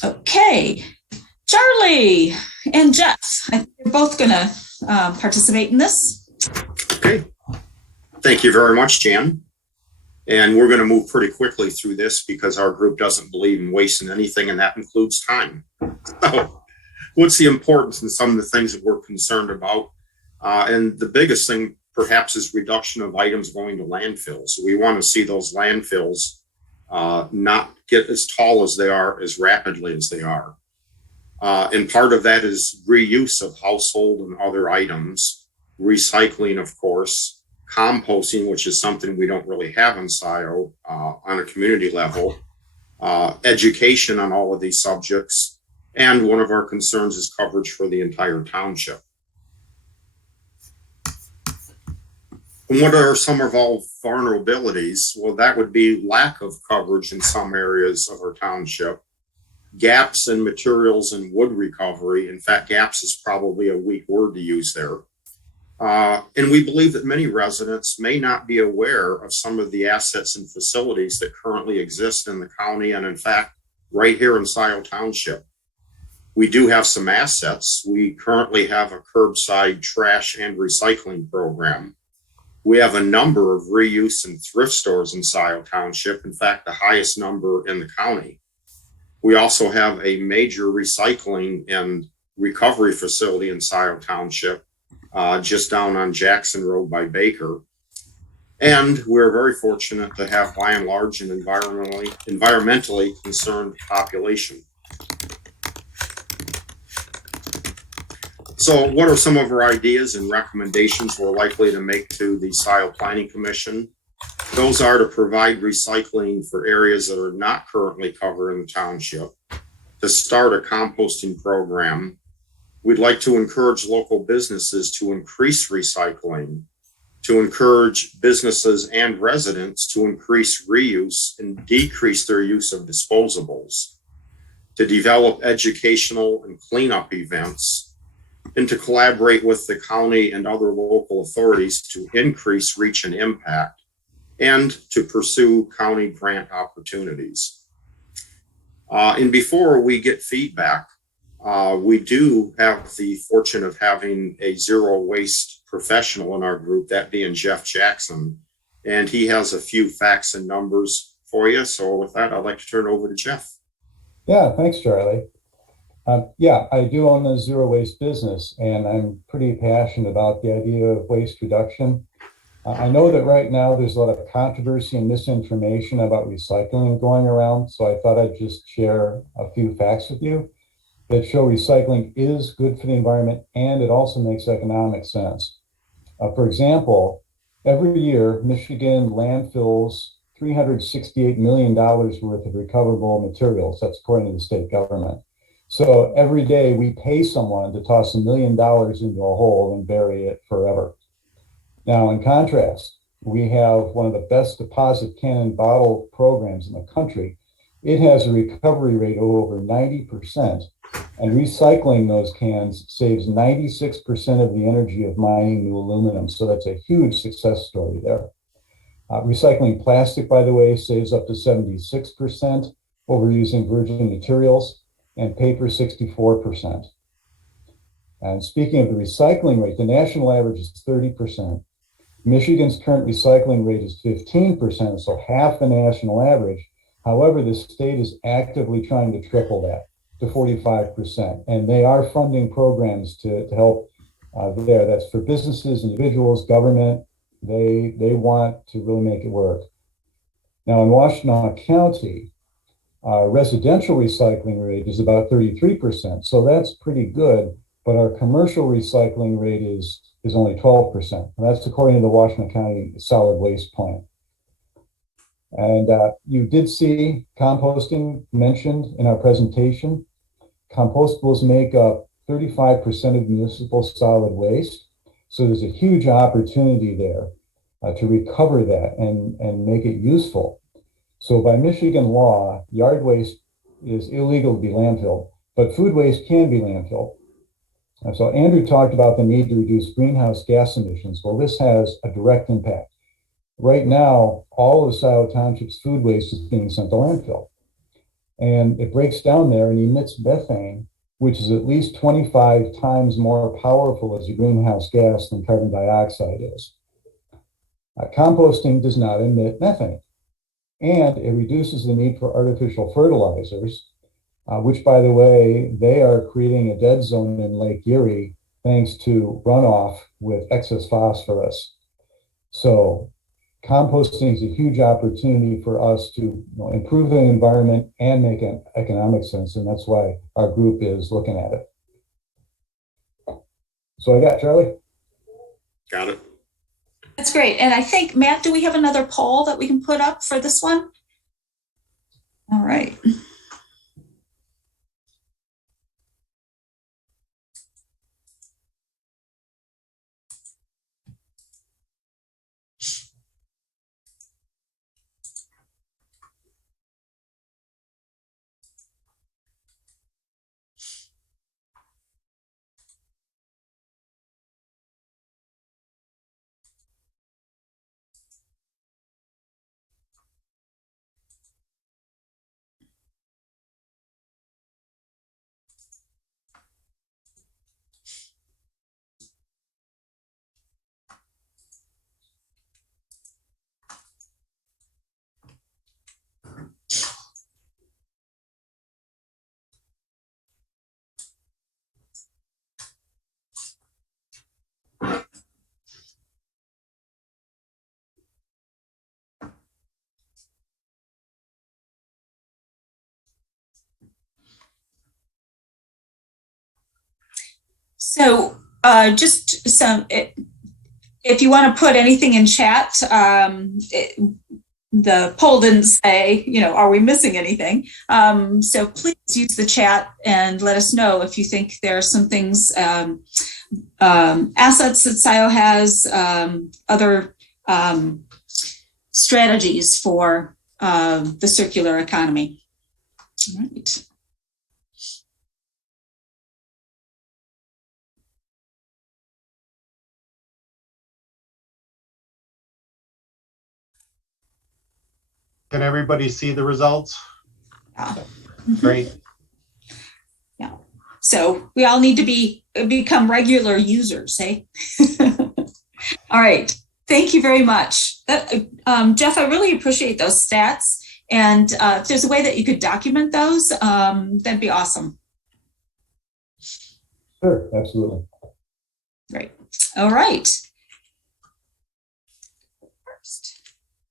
Okay. Charlie and Jeff, I think you're both going to participate in this. Okay. Thank you very much, Jan. And we're going to move pretty quickly through this because our group doesn't believe in wasting anything, and that includes time. So what's the importance in some of the things that we're concerned about? And the biggest thing perhaps is reduction of items going to landfills. We want to see those landfills not get as tall as they are, as rapidly as they are. And part of that is reuse of household and other items, recycling, of course, composting, which is something we don't really have in Scio on a community level, education on all of these subjects, and one of our concerns is coverage for the entire township. And what are some of our vulnerabilities? Well, that would be lack of coverage in some areas of our township. Gaps in materials and wood recovery. In fact, gaps is probably a weak word to use there. And we believe that many residents may not be aware of some of the assets and facilities that currently exist in the county, and in fact, right here in Scio Township. We do have some assets. We currently have a curbside trash and recycling program. We have a number of reuse and thrift stores in Scio Township, in fact, the highest number in the county. We also have a major recycling and recovery facility in Scio Township, just down on Jackson Road by Baker. And we're very fortunate to have, by and large, an environmentally concerned population. So what are some of our ideas and recommendations we're likely to make to the Scio Planning Commission? Those are to provide recycling for areas that are not currently covered in the township, to start a composting program. We'd like to encourage local businesses to increase recycling, to encourage businesses and residents to increase reuse and decrease their use of disposables, to develop educational and cleanup events, and to collaborate with the county and other local authorities to increase reach and impact, and to pursue county grant opportunities. And before we get feedback, we do have the fortune of having a zero waste professional in our group, that being Jeff Jackson, and he has a few facts and numbers for you. So with that, I'd like to turn it over to Jeff. Yeah, thanks, Charlie. Yeah, I do own a zero waste business, and I'm pretty passionate about the idea of waste reduction. I know that right now there's a lot of controversy and misinformation about recycling going around, so I thought I'd just share a few facts with you that show recycling is good for the environment and it also makes economic sense. For example, every year, Michigan landfills $368 million worth of recoverable materials. That's according to the state government. So every day we pay someone to toss $1 million into a hole and bury it forever. Now, in contrast, we have one of the best deposit can and bottle programs in the country. It has a recovery rate of over 90%, and recycling those cans saves 96% of the energy of mining new aluminum. So that's a huge success story there. Recycling plastic, by the way, saves up to 76% over using virgin materials, and paper 64%. And speaking of the recycling rate, the national average is 30%. Michigan's current recycling rate is 15%, so half the national average. However, the state is actively trying to triple that to 45%, and they are funding programs to help there. That's for businesses, individuals, government. They want to really make it work. Now, in Washtenaw County, our residential recycling rate is about 33%, so that's pretty good, but our commercial recycling rate is only 12%. And that's according to the Washtenaw County Solid Waste Plan. And you did see composting mentioned in our presentation. Compostables make up 35% of municipal solid waste. So there's a huge opportunity there to recover that and make it useful. So by Michigan law, yard waste is illegal to be landfilled, but food waste can be landfilled. And so Andrew talked about the need to reduce greenhouse gas emissions. Well, this has a direct impact. Right now, all of Scio Township's food waste is being sent to landfill. And it breaks down there and emits methane, which is at least 25 times more powerful as a greenhouse gas than carbon dioxide is. Composting does not emit methane, and it reduces the need for artificial fertilizers, which, by the way, they are creating a dead zone in Lake Erie thanks to runoff with excess phosphorus. So composting is a huge opportunity for us to improve the environment and make an economic sense, and that's why our group is looking at it. So I got Charlie. Got it. That's great. And I think, Matt, do we have another poll that we can put up for this one? All right. So just some if you want to put anything in chat, the poll didn't say, are we missing anything? So please use the chat and let us know if you think there are some things, assets that Scio has, other strategies for the circular economy. All right. Can everybody see the results? Yeah. Great. Yeah. So we all need to become regular users, eh? All right. Thank you very much. Jeff, I really appreciate those stats. And if there's a way that you could document those, that'd be awesome. Sure, absolutely. Great. All right.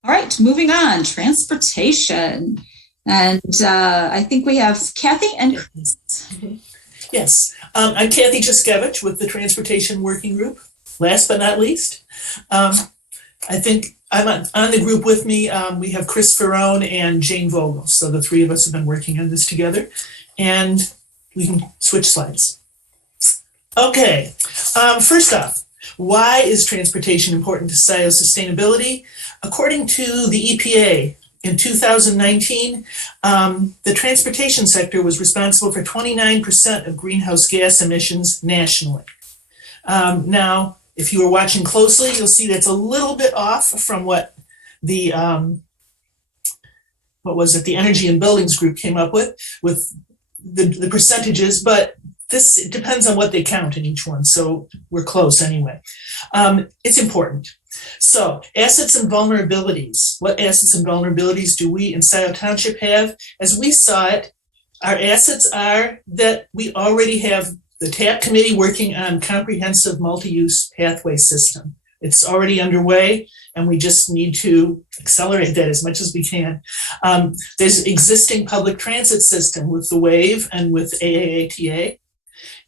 All right, moving on, transportation. And I think we have Kathy and Chris. Yes, I'm Kathy Juskevich with the Transportation Working Group. Last but not least, I think I'm on the group with me. We have Chris Ferrone and Jane Vogel. So the three of us have been working on this together. And we can switch slides. Okay, first off, why is transportation important to Scio sustainability? According to the EPA, in 2019, the transportation sector was responsible for 29% of greenhouse gas emissions nationally. Now, if you were watching closely, you'll see that's a little bit off from what the the Energy and Buildings Group came up with the percentages, but it depends on what they count in each one, so we're close anyway. It's important. So, assets and vulnerabilities. What assets and vulnerabilities do we in Scio Township have? As we saw it, our assets are that we already have the TAP committee working on comprehensive multi-use pathway system. It's already underway, and we just need to accelerate that as much as we can. There's existing public transit system with the WAVE and with AAATA.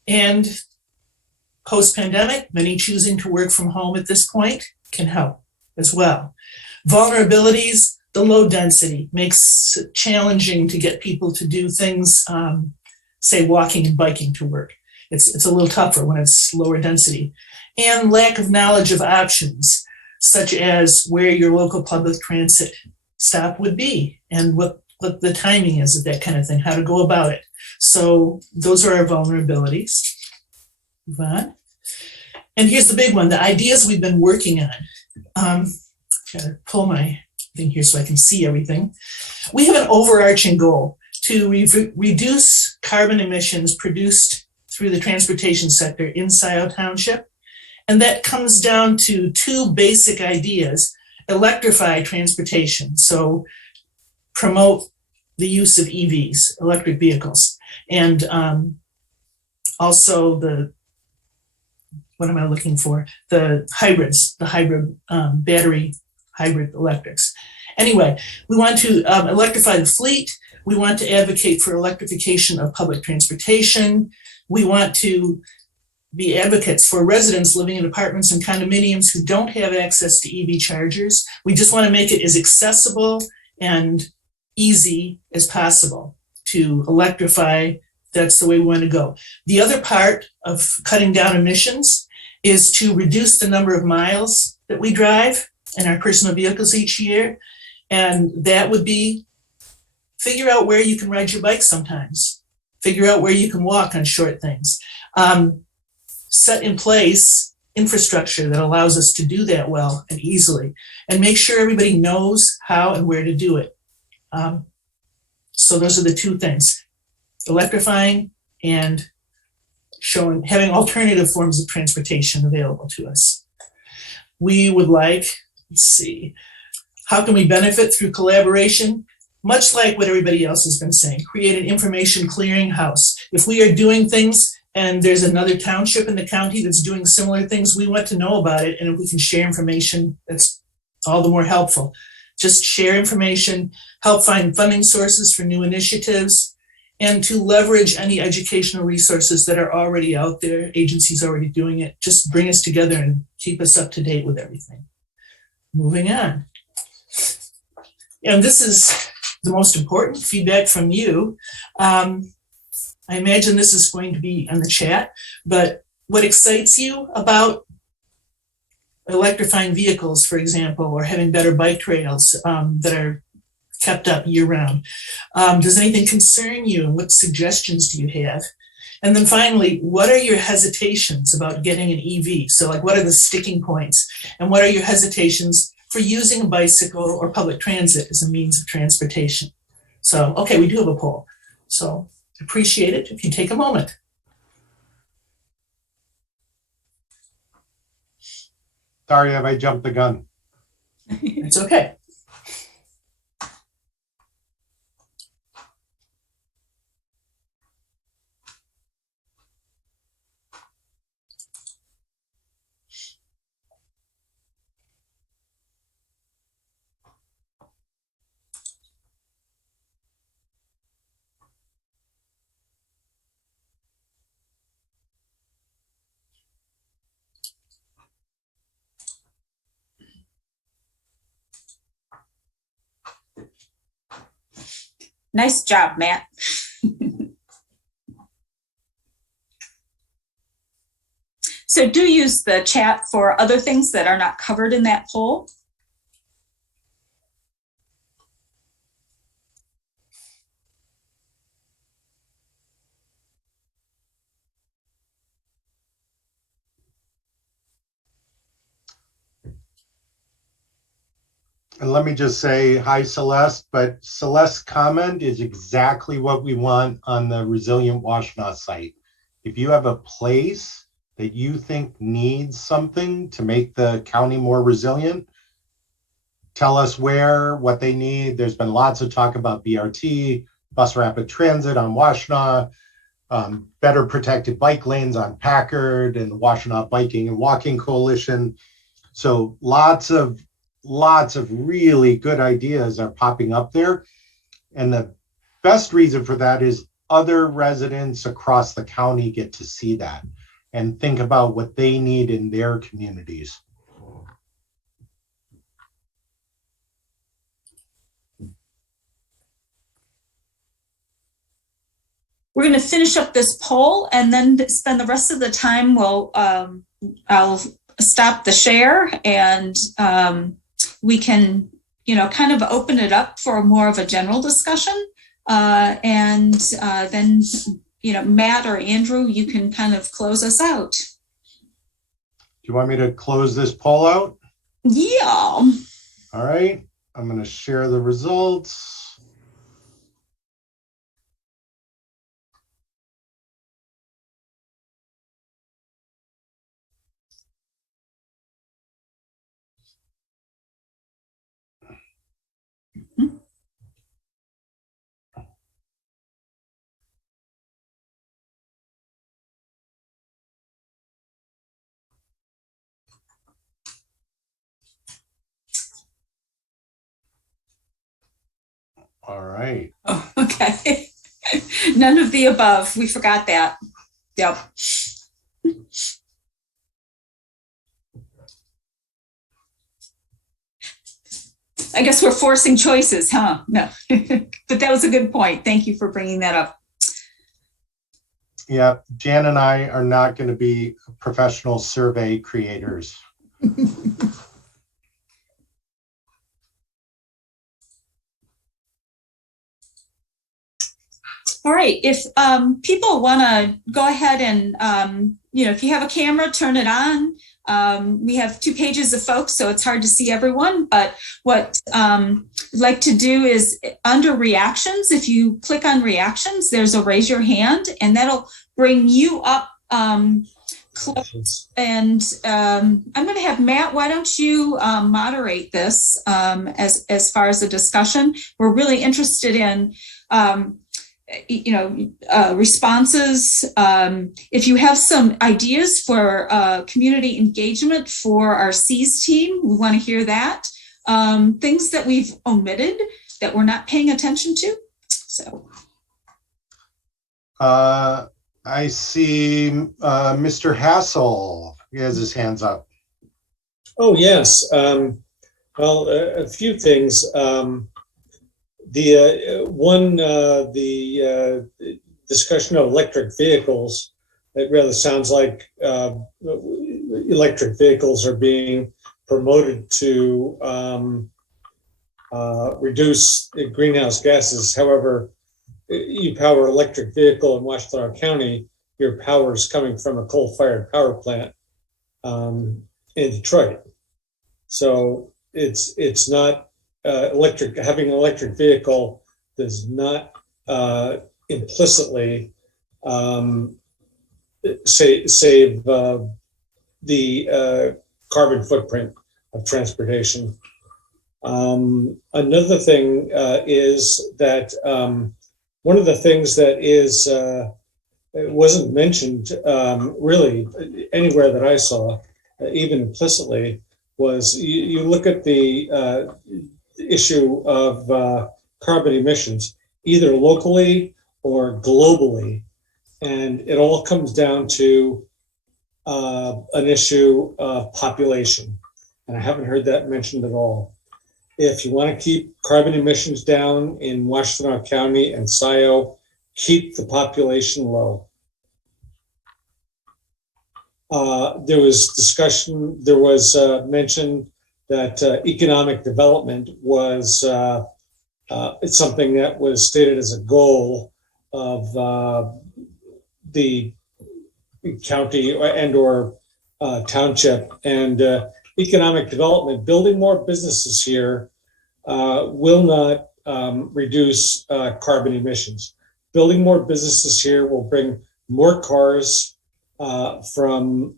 And post-pandemic, many choosing to work from home at this point can help as well. Vulnerabilities, the low density makes it challenging to get people to do things, say walking and biking to work. It's a little tougher when it's lower density. And lack of knowledge of options, such as where your local public transit stop would be and what the timing is, that kind of thing, how to go about it. So those are our vulnerabilities. Move on. And here's the big one, the ideas we've been working on. Gotta pull my thing here so I can see everything. We have an overarching goal to reduce carbon emissions produced through the transportation sector in Scio Township. And that comes down to two basic ideas: electrify transportation, so promote the use of EVs, electric vehicles, and also the hybrids, the hybrid battery hybrid electrics. Anyway, we want to electrify the fleet. We want to advocate for electrification of public transportation. We want to be advocates for residents living in apartments and condominiums who don't have access to EV chargers. We just want to make it as accessible and easy as possible to electrify. That's the way we want to go. The other part of cutting down emissions is to reduce the number of miles that we drive in our personal vehicles each year. And that would be figure out where you can ride your bike sometimes. Figure out where you can walk on short things. Set in place infrastructure that allows us to do that well and easily, and make sure everybody knows how and where to do it. So those are the two things: electrifying and having alternative forms of transportation available to us. We would like, how can we benefit through collaboration? Much like what everybody else has been saying, create an information clearinghouse. If we are doing things and there's another township in the county that's doing similar things, we want to know about it. And if we can share information, that's all the more helpful. Just share information, help find funding sources for new initiatives, and to leverage any educational resources that are already out there, agencies already doing it. Just bring us together and keep us up to date with everything. Moving on. And this is the most important feedback from you. I imagine this is going to be in the chat, but what excites you about electrifying vehicles, for example, or having better bike trails that are kept up year round? Does anything concern you, and what suggestions do you have? And then finally, what are your hesitations about getting an EV? So like, what are the sticking points? And what are your hesitations for using a bicycle or public transit as a means of transportation? So, okay, we do have a poll. So appreciate it if you take a moment. Sorry if I jumped the gun. It's okay. Nice job, Matt. So do use the chat for other things that are not covered in that poll. And let me just say hi, Celeste, but Celeste's comment is exactly what we want on the Resilient Washtenaw site. If you have a place that you think needs something to make the county more resilient, tell us where, what they need. There's been lots of talk about BRT, bus rapid transit on Washtenaw, better protected bike lanes on Packard and the Washtenaw Biking and Walking Coalition. So lots of really good ideas are popping up there. And the best reason for that is other residents across the county get to see that and think about what they need in their communities. We're going to finish up this poll and then spend the rest of the time. I'll stop the share and we can, kind of open it up for more of a general discussion. And then, Matt or Andrew, you can kind of close us out. Do you want me to close this poll out? Yeah. All right. I'm going to share the results. All right. Oh, okay. None of the above. We forgot that. Yep. I guess we're forcing choices, huh? No, but that was a good point. Thank you for bringing that up. Yeah, Jan and I are not going to be professional survey creators. All right, if people want to go ahead and, if you have a camera, turn it on. We have 2 pages of folks, so it's hard to see everyone, but what I'd like to do is under reactions, if you click on reactions, there's a raise your hand and that'll bring you up close. And I'm going to have Matt, why don't you moderate this as far as the discussion. We're really interested in responses. If you have some ideas for community engagement for our Cs team, we want to hear that. Things that we've omitted that we're not paying attention to. So. I see Mr. Hassel. He has his hands up. Oh, yes. Well, a few things. The discussion of electric vehicles, it really sounds like electric vehicles are being promoted to reduce greenhouse gases. However, you power an electric vehicle in Washtenaw County, your power is coming from a coal-fired power plant in Detroit. So it's not electric. Having an electric vehicle does not implicitly save the carbon footprint of transportation. Another thing is that one of the things that is it wasn't mentioned really anywhere that I saw, even implicitly, was you look at the issue of carbon emissions, either locally or globally, and it all comes down to an issue of population. And I haven't heard that mentioned at all. If you want to keep carbon emissions down in Washtenaw County and Scio, keep the population low. There was discussion, there was mention that economic development was it's something that was stated as a goal of the county and or township, and economic development, building more businesses here will not reduce carbon emissions. Building more businesses here will bring more cars from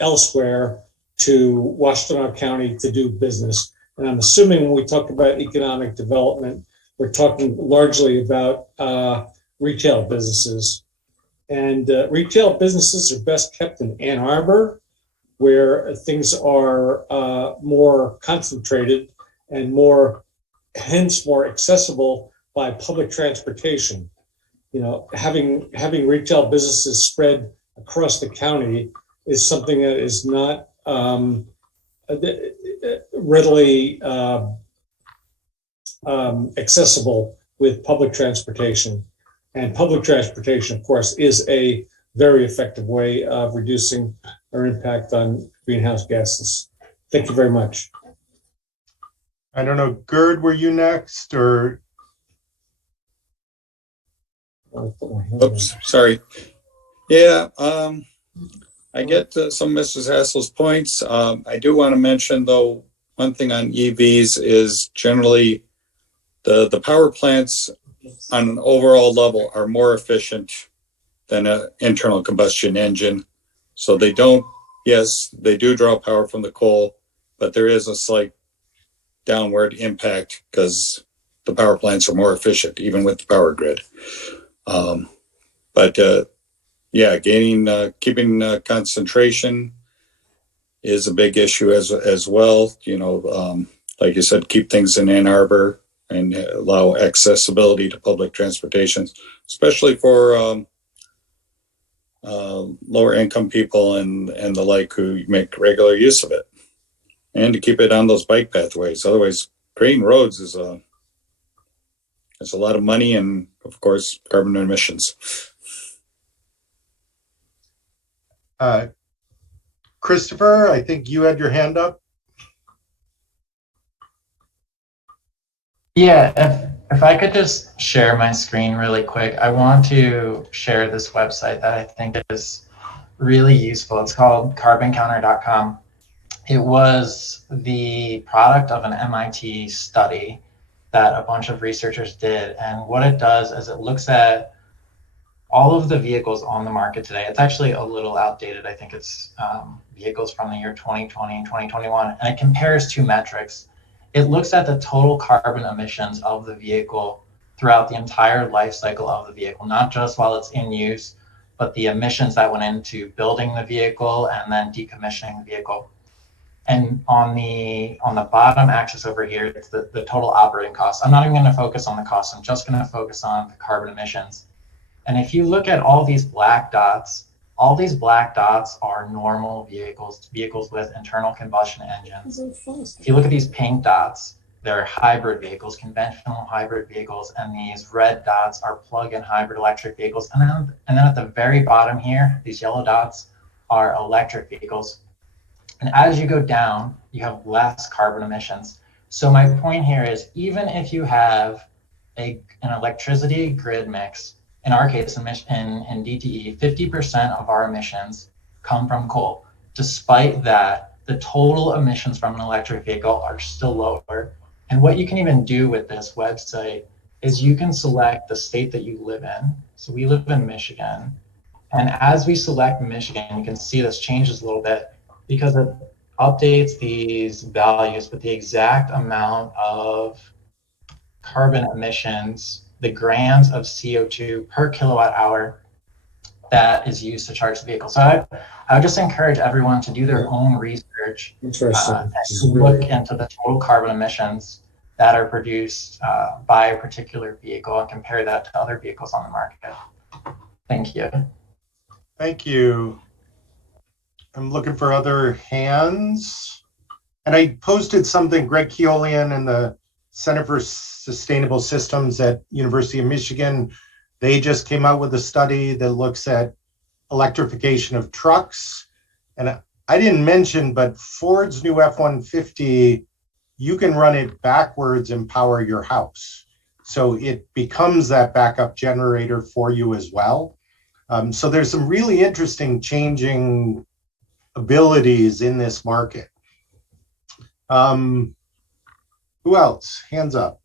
elsewhere to Washtenaw County to do business. And I'm assuming when we talk about economic development, we're talking largely about retail businesses. And retail businesses are best kept in Ann Arbor, where things are more concentrated and hence more accessible by public transportation. You know, having retail businesses spread across the county is something that is not readily accessible with public transportation. And public transportation, of course, is a very effective way of reducing our impact on greenhouse gases. Thank you very much. I don't know, Gerd, were you next or? Oops, sorry. Yeah, I get some of Mrs. Hassel's points. I do want to mention, though, one thing on EVs is generally the power plants on an overall level are more efficient than an internal combustion engine. So they don't, yes, they do draw power from the coal, but there is a slight downward impact because the power plants are more efficient, even with the power grid. Yeah, keeping concentration is a big issue as well. You know, like you said, keep things in Ann Arbor and allow accessibility to public transportation, especially for lower income people and the like who make regular use of it, and to keep it on those bike pathways. Otherwise, creating roads is a lot of money and, of course, carbon emissions. Christopher, I think you had your hand up. Yeah, if I could just share my screen really quick, I want to share this website that I think is really useful. It's called carboncounter.com. It was the product of an MIT study that a bunch of researchers did. And what it does is it looks at all of the vehicles on the market today. It's actually a little outdated. I think it's vehicles from the year 2020 and 2021. And it compares two metrics. It looks at the total carbon emissions of the vehicle throughout the entire life cycle of the vehicle, not just while it's in use, but the emissions that went into building the vehicle and then decommissioning the vehicle. And on the bottom axis over here, it's the total operating costs. I'm not even going to focus on the costs. I'm just going to focus on the carbon emissions. And if you look at all these black dots, All these black dots are normal vehicles with internal combustion engines. If you look at these pink dots, they're hybrid vehicles, conventional hybrid vehicles, and these red dots are plug-in hybrid electric vehicles. And then at the very bottom here, these yellow dots are electric vehicles. And as you go down, you have less carbon emissions. So my point here is, even if you have an electricity grid mix, in our case, in DTE, 50% of our emissions come from coal. Despite that, the total emissions from an electric vehicle are still lower. And what you can even do with this website is you can select the state that you live in. So we live in Michigan. And as we select Michigan, you can see this changes a little bit because it updates these values with the exact amount of carbon emissions, the grams of CO2 per kilowatt hour that is used to charge the vehicle. So I would just encourage everyone to do their own research and to look into the total carbon emissions that are produced by a particular vehicle and compare that to other vehicles on the market. Thank you. Thank you. I'm looking for other hands. And I posted something, Greg Keolian and the Center for Sustainable Systems at University of Michigan. They just came out with a study that looks at electrification of trucks. And I didn't mention, but Ford's new F-150, you can run it backwards and power your house. So it becomes that backup generator for you as well. So there's some really interesting changing abilities in this market. Who else? Hands up.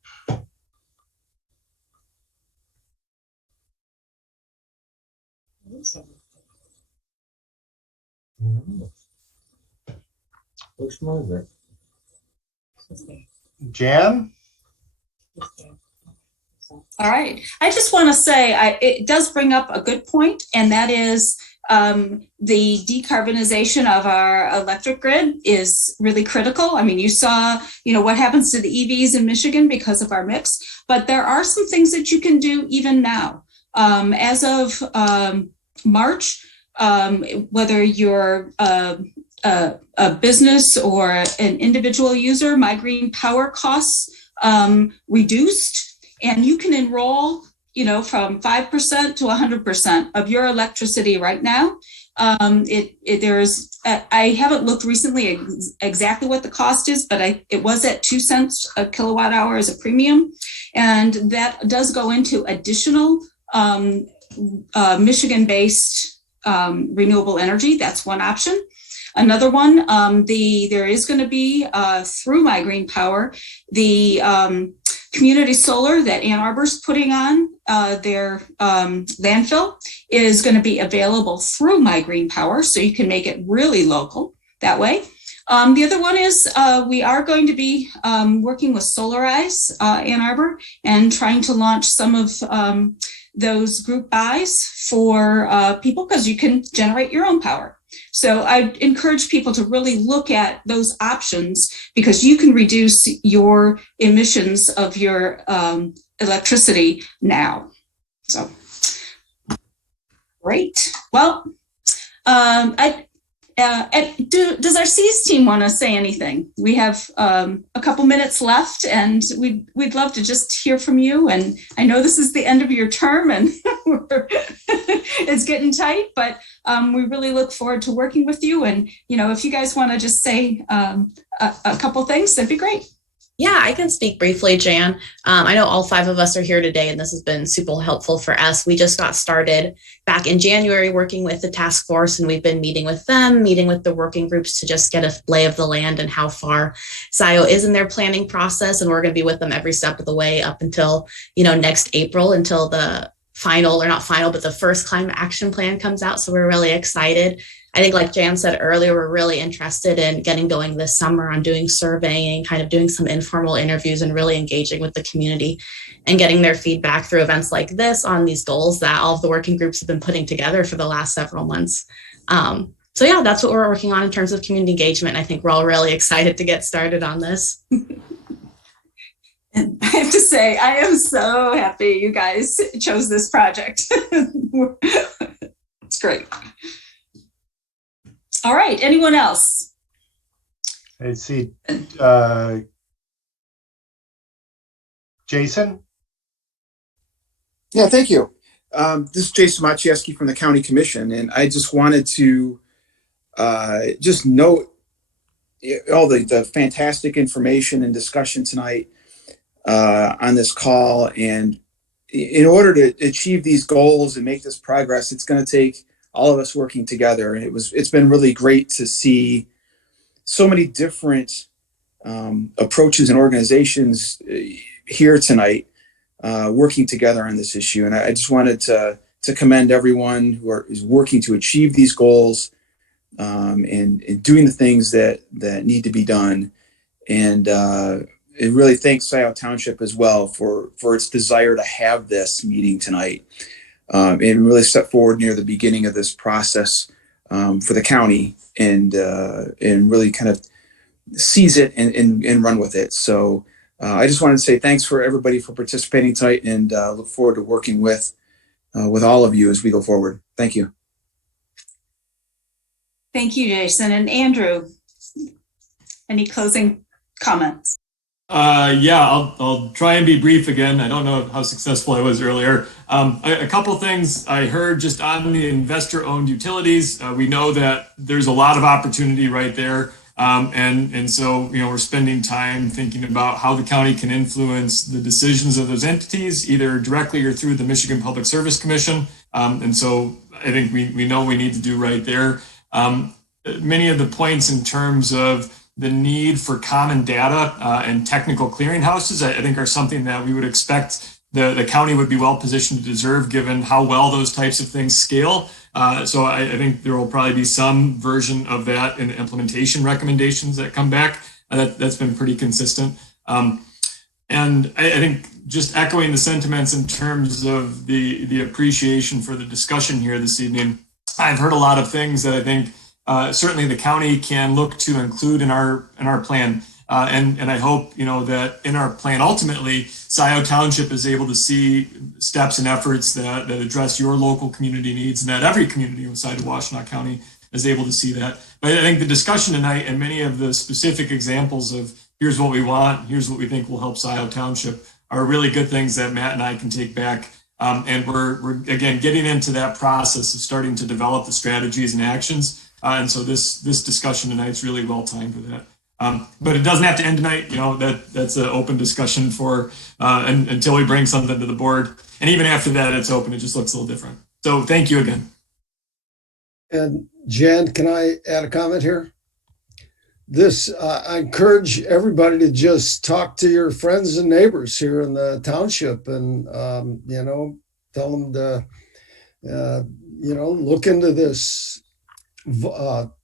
Jan? All right. I just want to say it does bring up a good point, and that is the decarbonization of our electric grid is really critical. I mean, you saw, what happens to the EVs in Michigan because of our mix, but there are some things that you can do even now. As of March, whether you're a business or an individual user, My Green Power costs reduced, and you can enroll from 5% to 100% of your electricity right now. I haven't looked recently exactly what the cost is, but it was at 2 cents a kilowatt hour as a premium. And that does go into additional Michigan-based renewable energy. That's one option. Another one, there is going to be through My Green Power, the community solar that Ann Arbor's putting on their landfill is going to be available through My Green Power, so you can make it really local that way. The other one is we are going to be working with Solarize Ann Arbor and trying to launch some of those group buys for people, because you can generate your own power. So I encourage people to really look at those options, because you can reduce your emissions of your electricity now. So great. Well, does our C's team want to say anything? We have a couple minutes left, and we'd love to just hear from you. And I know this is the end of your term, and it's getting tight, but we really look forward to working with you. And if you guys want to just say a couple things, that'd be great. Yeah, I can speak briefly, Jan. I know all 5 of us are here today, and this has been super helpful for us. We just got started back in January working with the task force, and we've been meeting with them, meeting with the working groups to just get a lay of the land and how far Scio is in their planning process. And we're going to be with them every step of the way up until, next April, until the final, or not final, but the first climate action plan comes out. So we're really excited. I think, like Jan said earlier, we're really interested in getting going this summer on doing surveying, kind of doing some informal interviews and really engaging with the community and getting their feedback through events like this on these goals that all of the working groups have been putting together for the last several months. So yeah, that's what we're working on in terms of community engagement. I think we're all really excited to get started on this. And I have to say, I am so happy you guys chose this project. It's great. All right, anyone else? I see Jason? Yeah, thank you. This is Jason Maciejewski from the County Commission, and I just wanted to just note all the fantastic information and discussion tonight on this call. And in order to achieve these goals and make this progress, it's going to take all of us working together. And it's been really great to see so many different approaches and organizations here tonight working together on this issue. And I just wanted to commend everyone who is working to achieve these goals and doing the things that need to be done. And it really thanks Scio Township as well for its desire to have this meeting tonight and really step forward near the beginning of this process for the county and really kind of seize it and run with it. So I just wanted to say thanks for everybody for participating tonight, and look forward to working with all of you as we go forward. Thank you. Thank you, Jason. And Andrew, any closing comments? Yeah, I'll try and be brief again. I don't know how successful I was earlier. A couple things I heard just on the investor-owned utilities. We know that there's a lot of opportunity right there. And so, we're spending time thinking about how the county can influence the decisions of those entities, either directly or through the Michigan Public Service Commission. And so I think we know we need to do right there. Many of the points in terms of the need for common data and technical clearinghouses, I think are something that we would expect the county would be well positioned to deserve, given how well those types of things scale. So I think there will probably be some version of that in the implementation recommendations that come back. That's been pretty consistent. And I think just echoing the sentiments in terms of the appreciation for the discussion here this evening, I've heard a lot of things that I think certainly the county can look to include in our plan. And I hope, that in our plan, ultimately, Scio Township is able to see steps and efforts that address your local community needs, and that every community inside of Washtenaw County is able to see that. But I think the discussion tonight and many of the specific examples of here's what we want, here's what we think will help Scio Township are really good things that Matt and I can take back. And we're again, getting into that process of starting to develop the strategies and actions. And so this discussion tonight is really well timed for that. But it doesn't have to end tonight. That's an open discussion for until we bring something to the board. And even after that, it's open. It just looks a little different. So thank you again. And Jan, can I add a comment here? I encourage everybody to just talk to your friends and neighbors here in the township, and tell them to look into this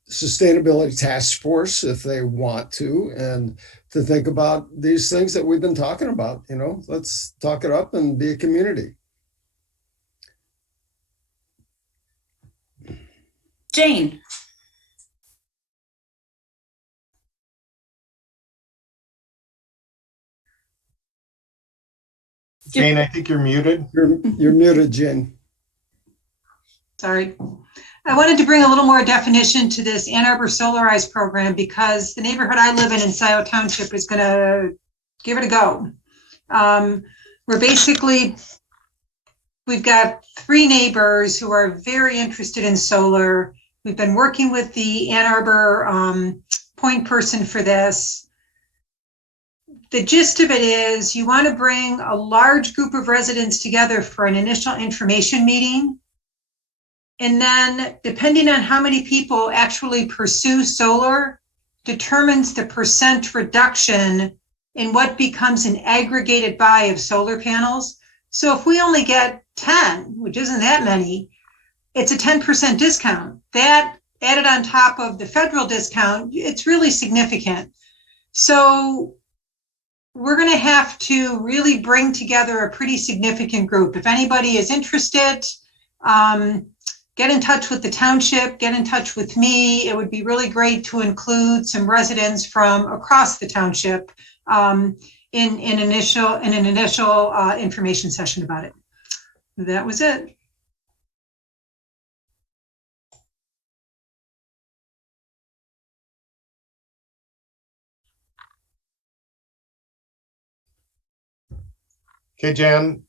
sustainability task force if they want to, and to think about these things that we've been talking about. Let's talk it up and be a community. Jane. Jane, I think you're muted. You're muted, Jane. Sorry. I wanted to bring a little more definition to this Ann Arbor Solarize program, because the neighborhood I live in Scio Township is going to give it a go. We've got 3 neighbors who are very interested in solar. We've been working with the Ann Arbor point person for this. The gist of it is you want to bring a large group of residents together for an initial information meeting. And then, depending on how many people actually pursue solar, determines the percent reduction in what becomes an aggregated buy of solar panels. So if we only get 10, which isn't that many, it's a 10% discount. That added on top of the federal discount, it's really significant. So we're going to have to really bring together a pretty significant group. If anybody is interested, get in touch with the township, get in touch with me. It would be really great to include some residents from across the township in an initial information session about it. That was it. Okay, Jan,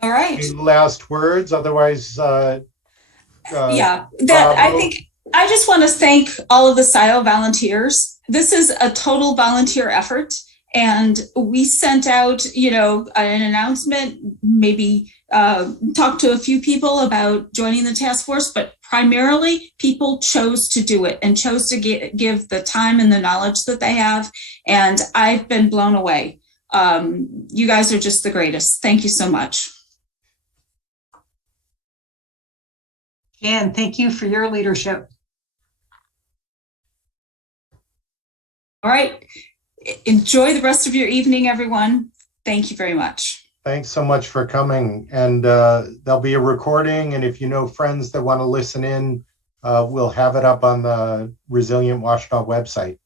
All right. any last words? Otherwise, Yeah, that I think I just want to thank all of the Scio volunteers. This is a total volunteer effort, and we sent out, an announcement, maybe talked to a few people about joining the task force, but primarily people chose to do it and chose to give the time and the knowledge that they have, and I've been blown away. You guys are just the greatest. Thank you so much. Jan, thank you for your leadership. All right. Enjoy the rest of your evening, everyone. Thank you very much. thanks so much for coming. And there'll be a recording. And if you know friends that want to listen in, we'll have it up on the Resilient Washtenaw website.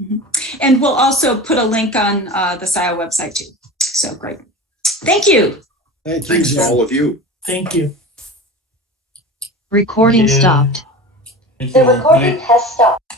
Mm-hmm. And we'll also put a link on the Scio website too. So great. Thank you. Thank you. Thanks to all of you. Thank you. Recording stopped. Thank you The all. recording Night. has stopped.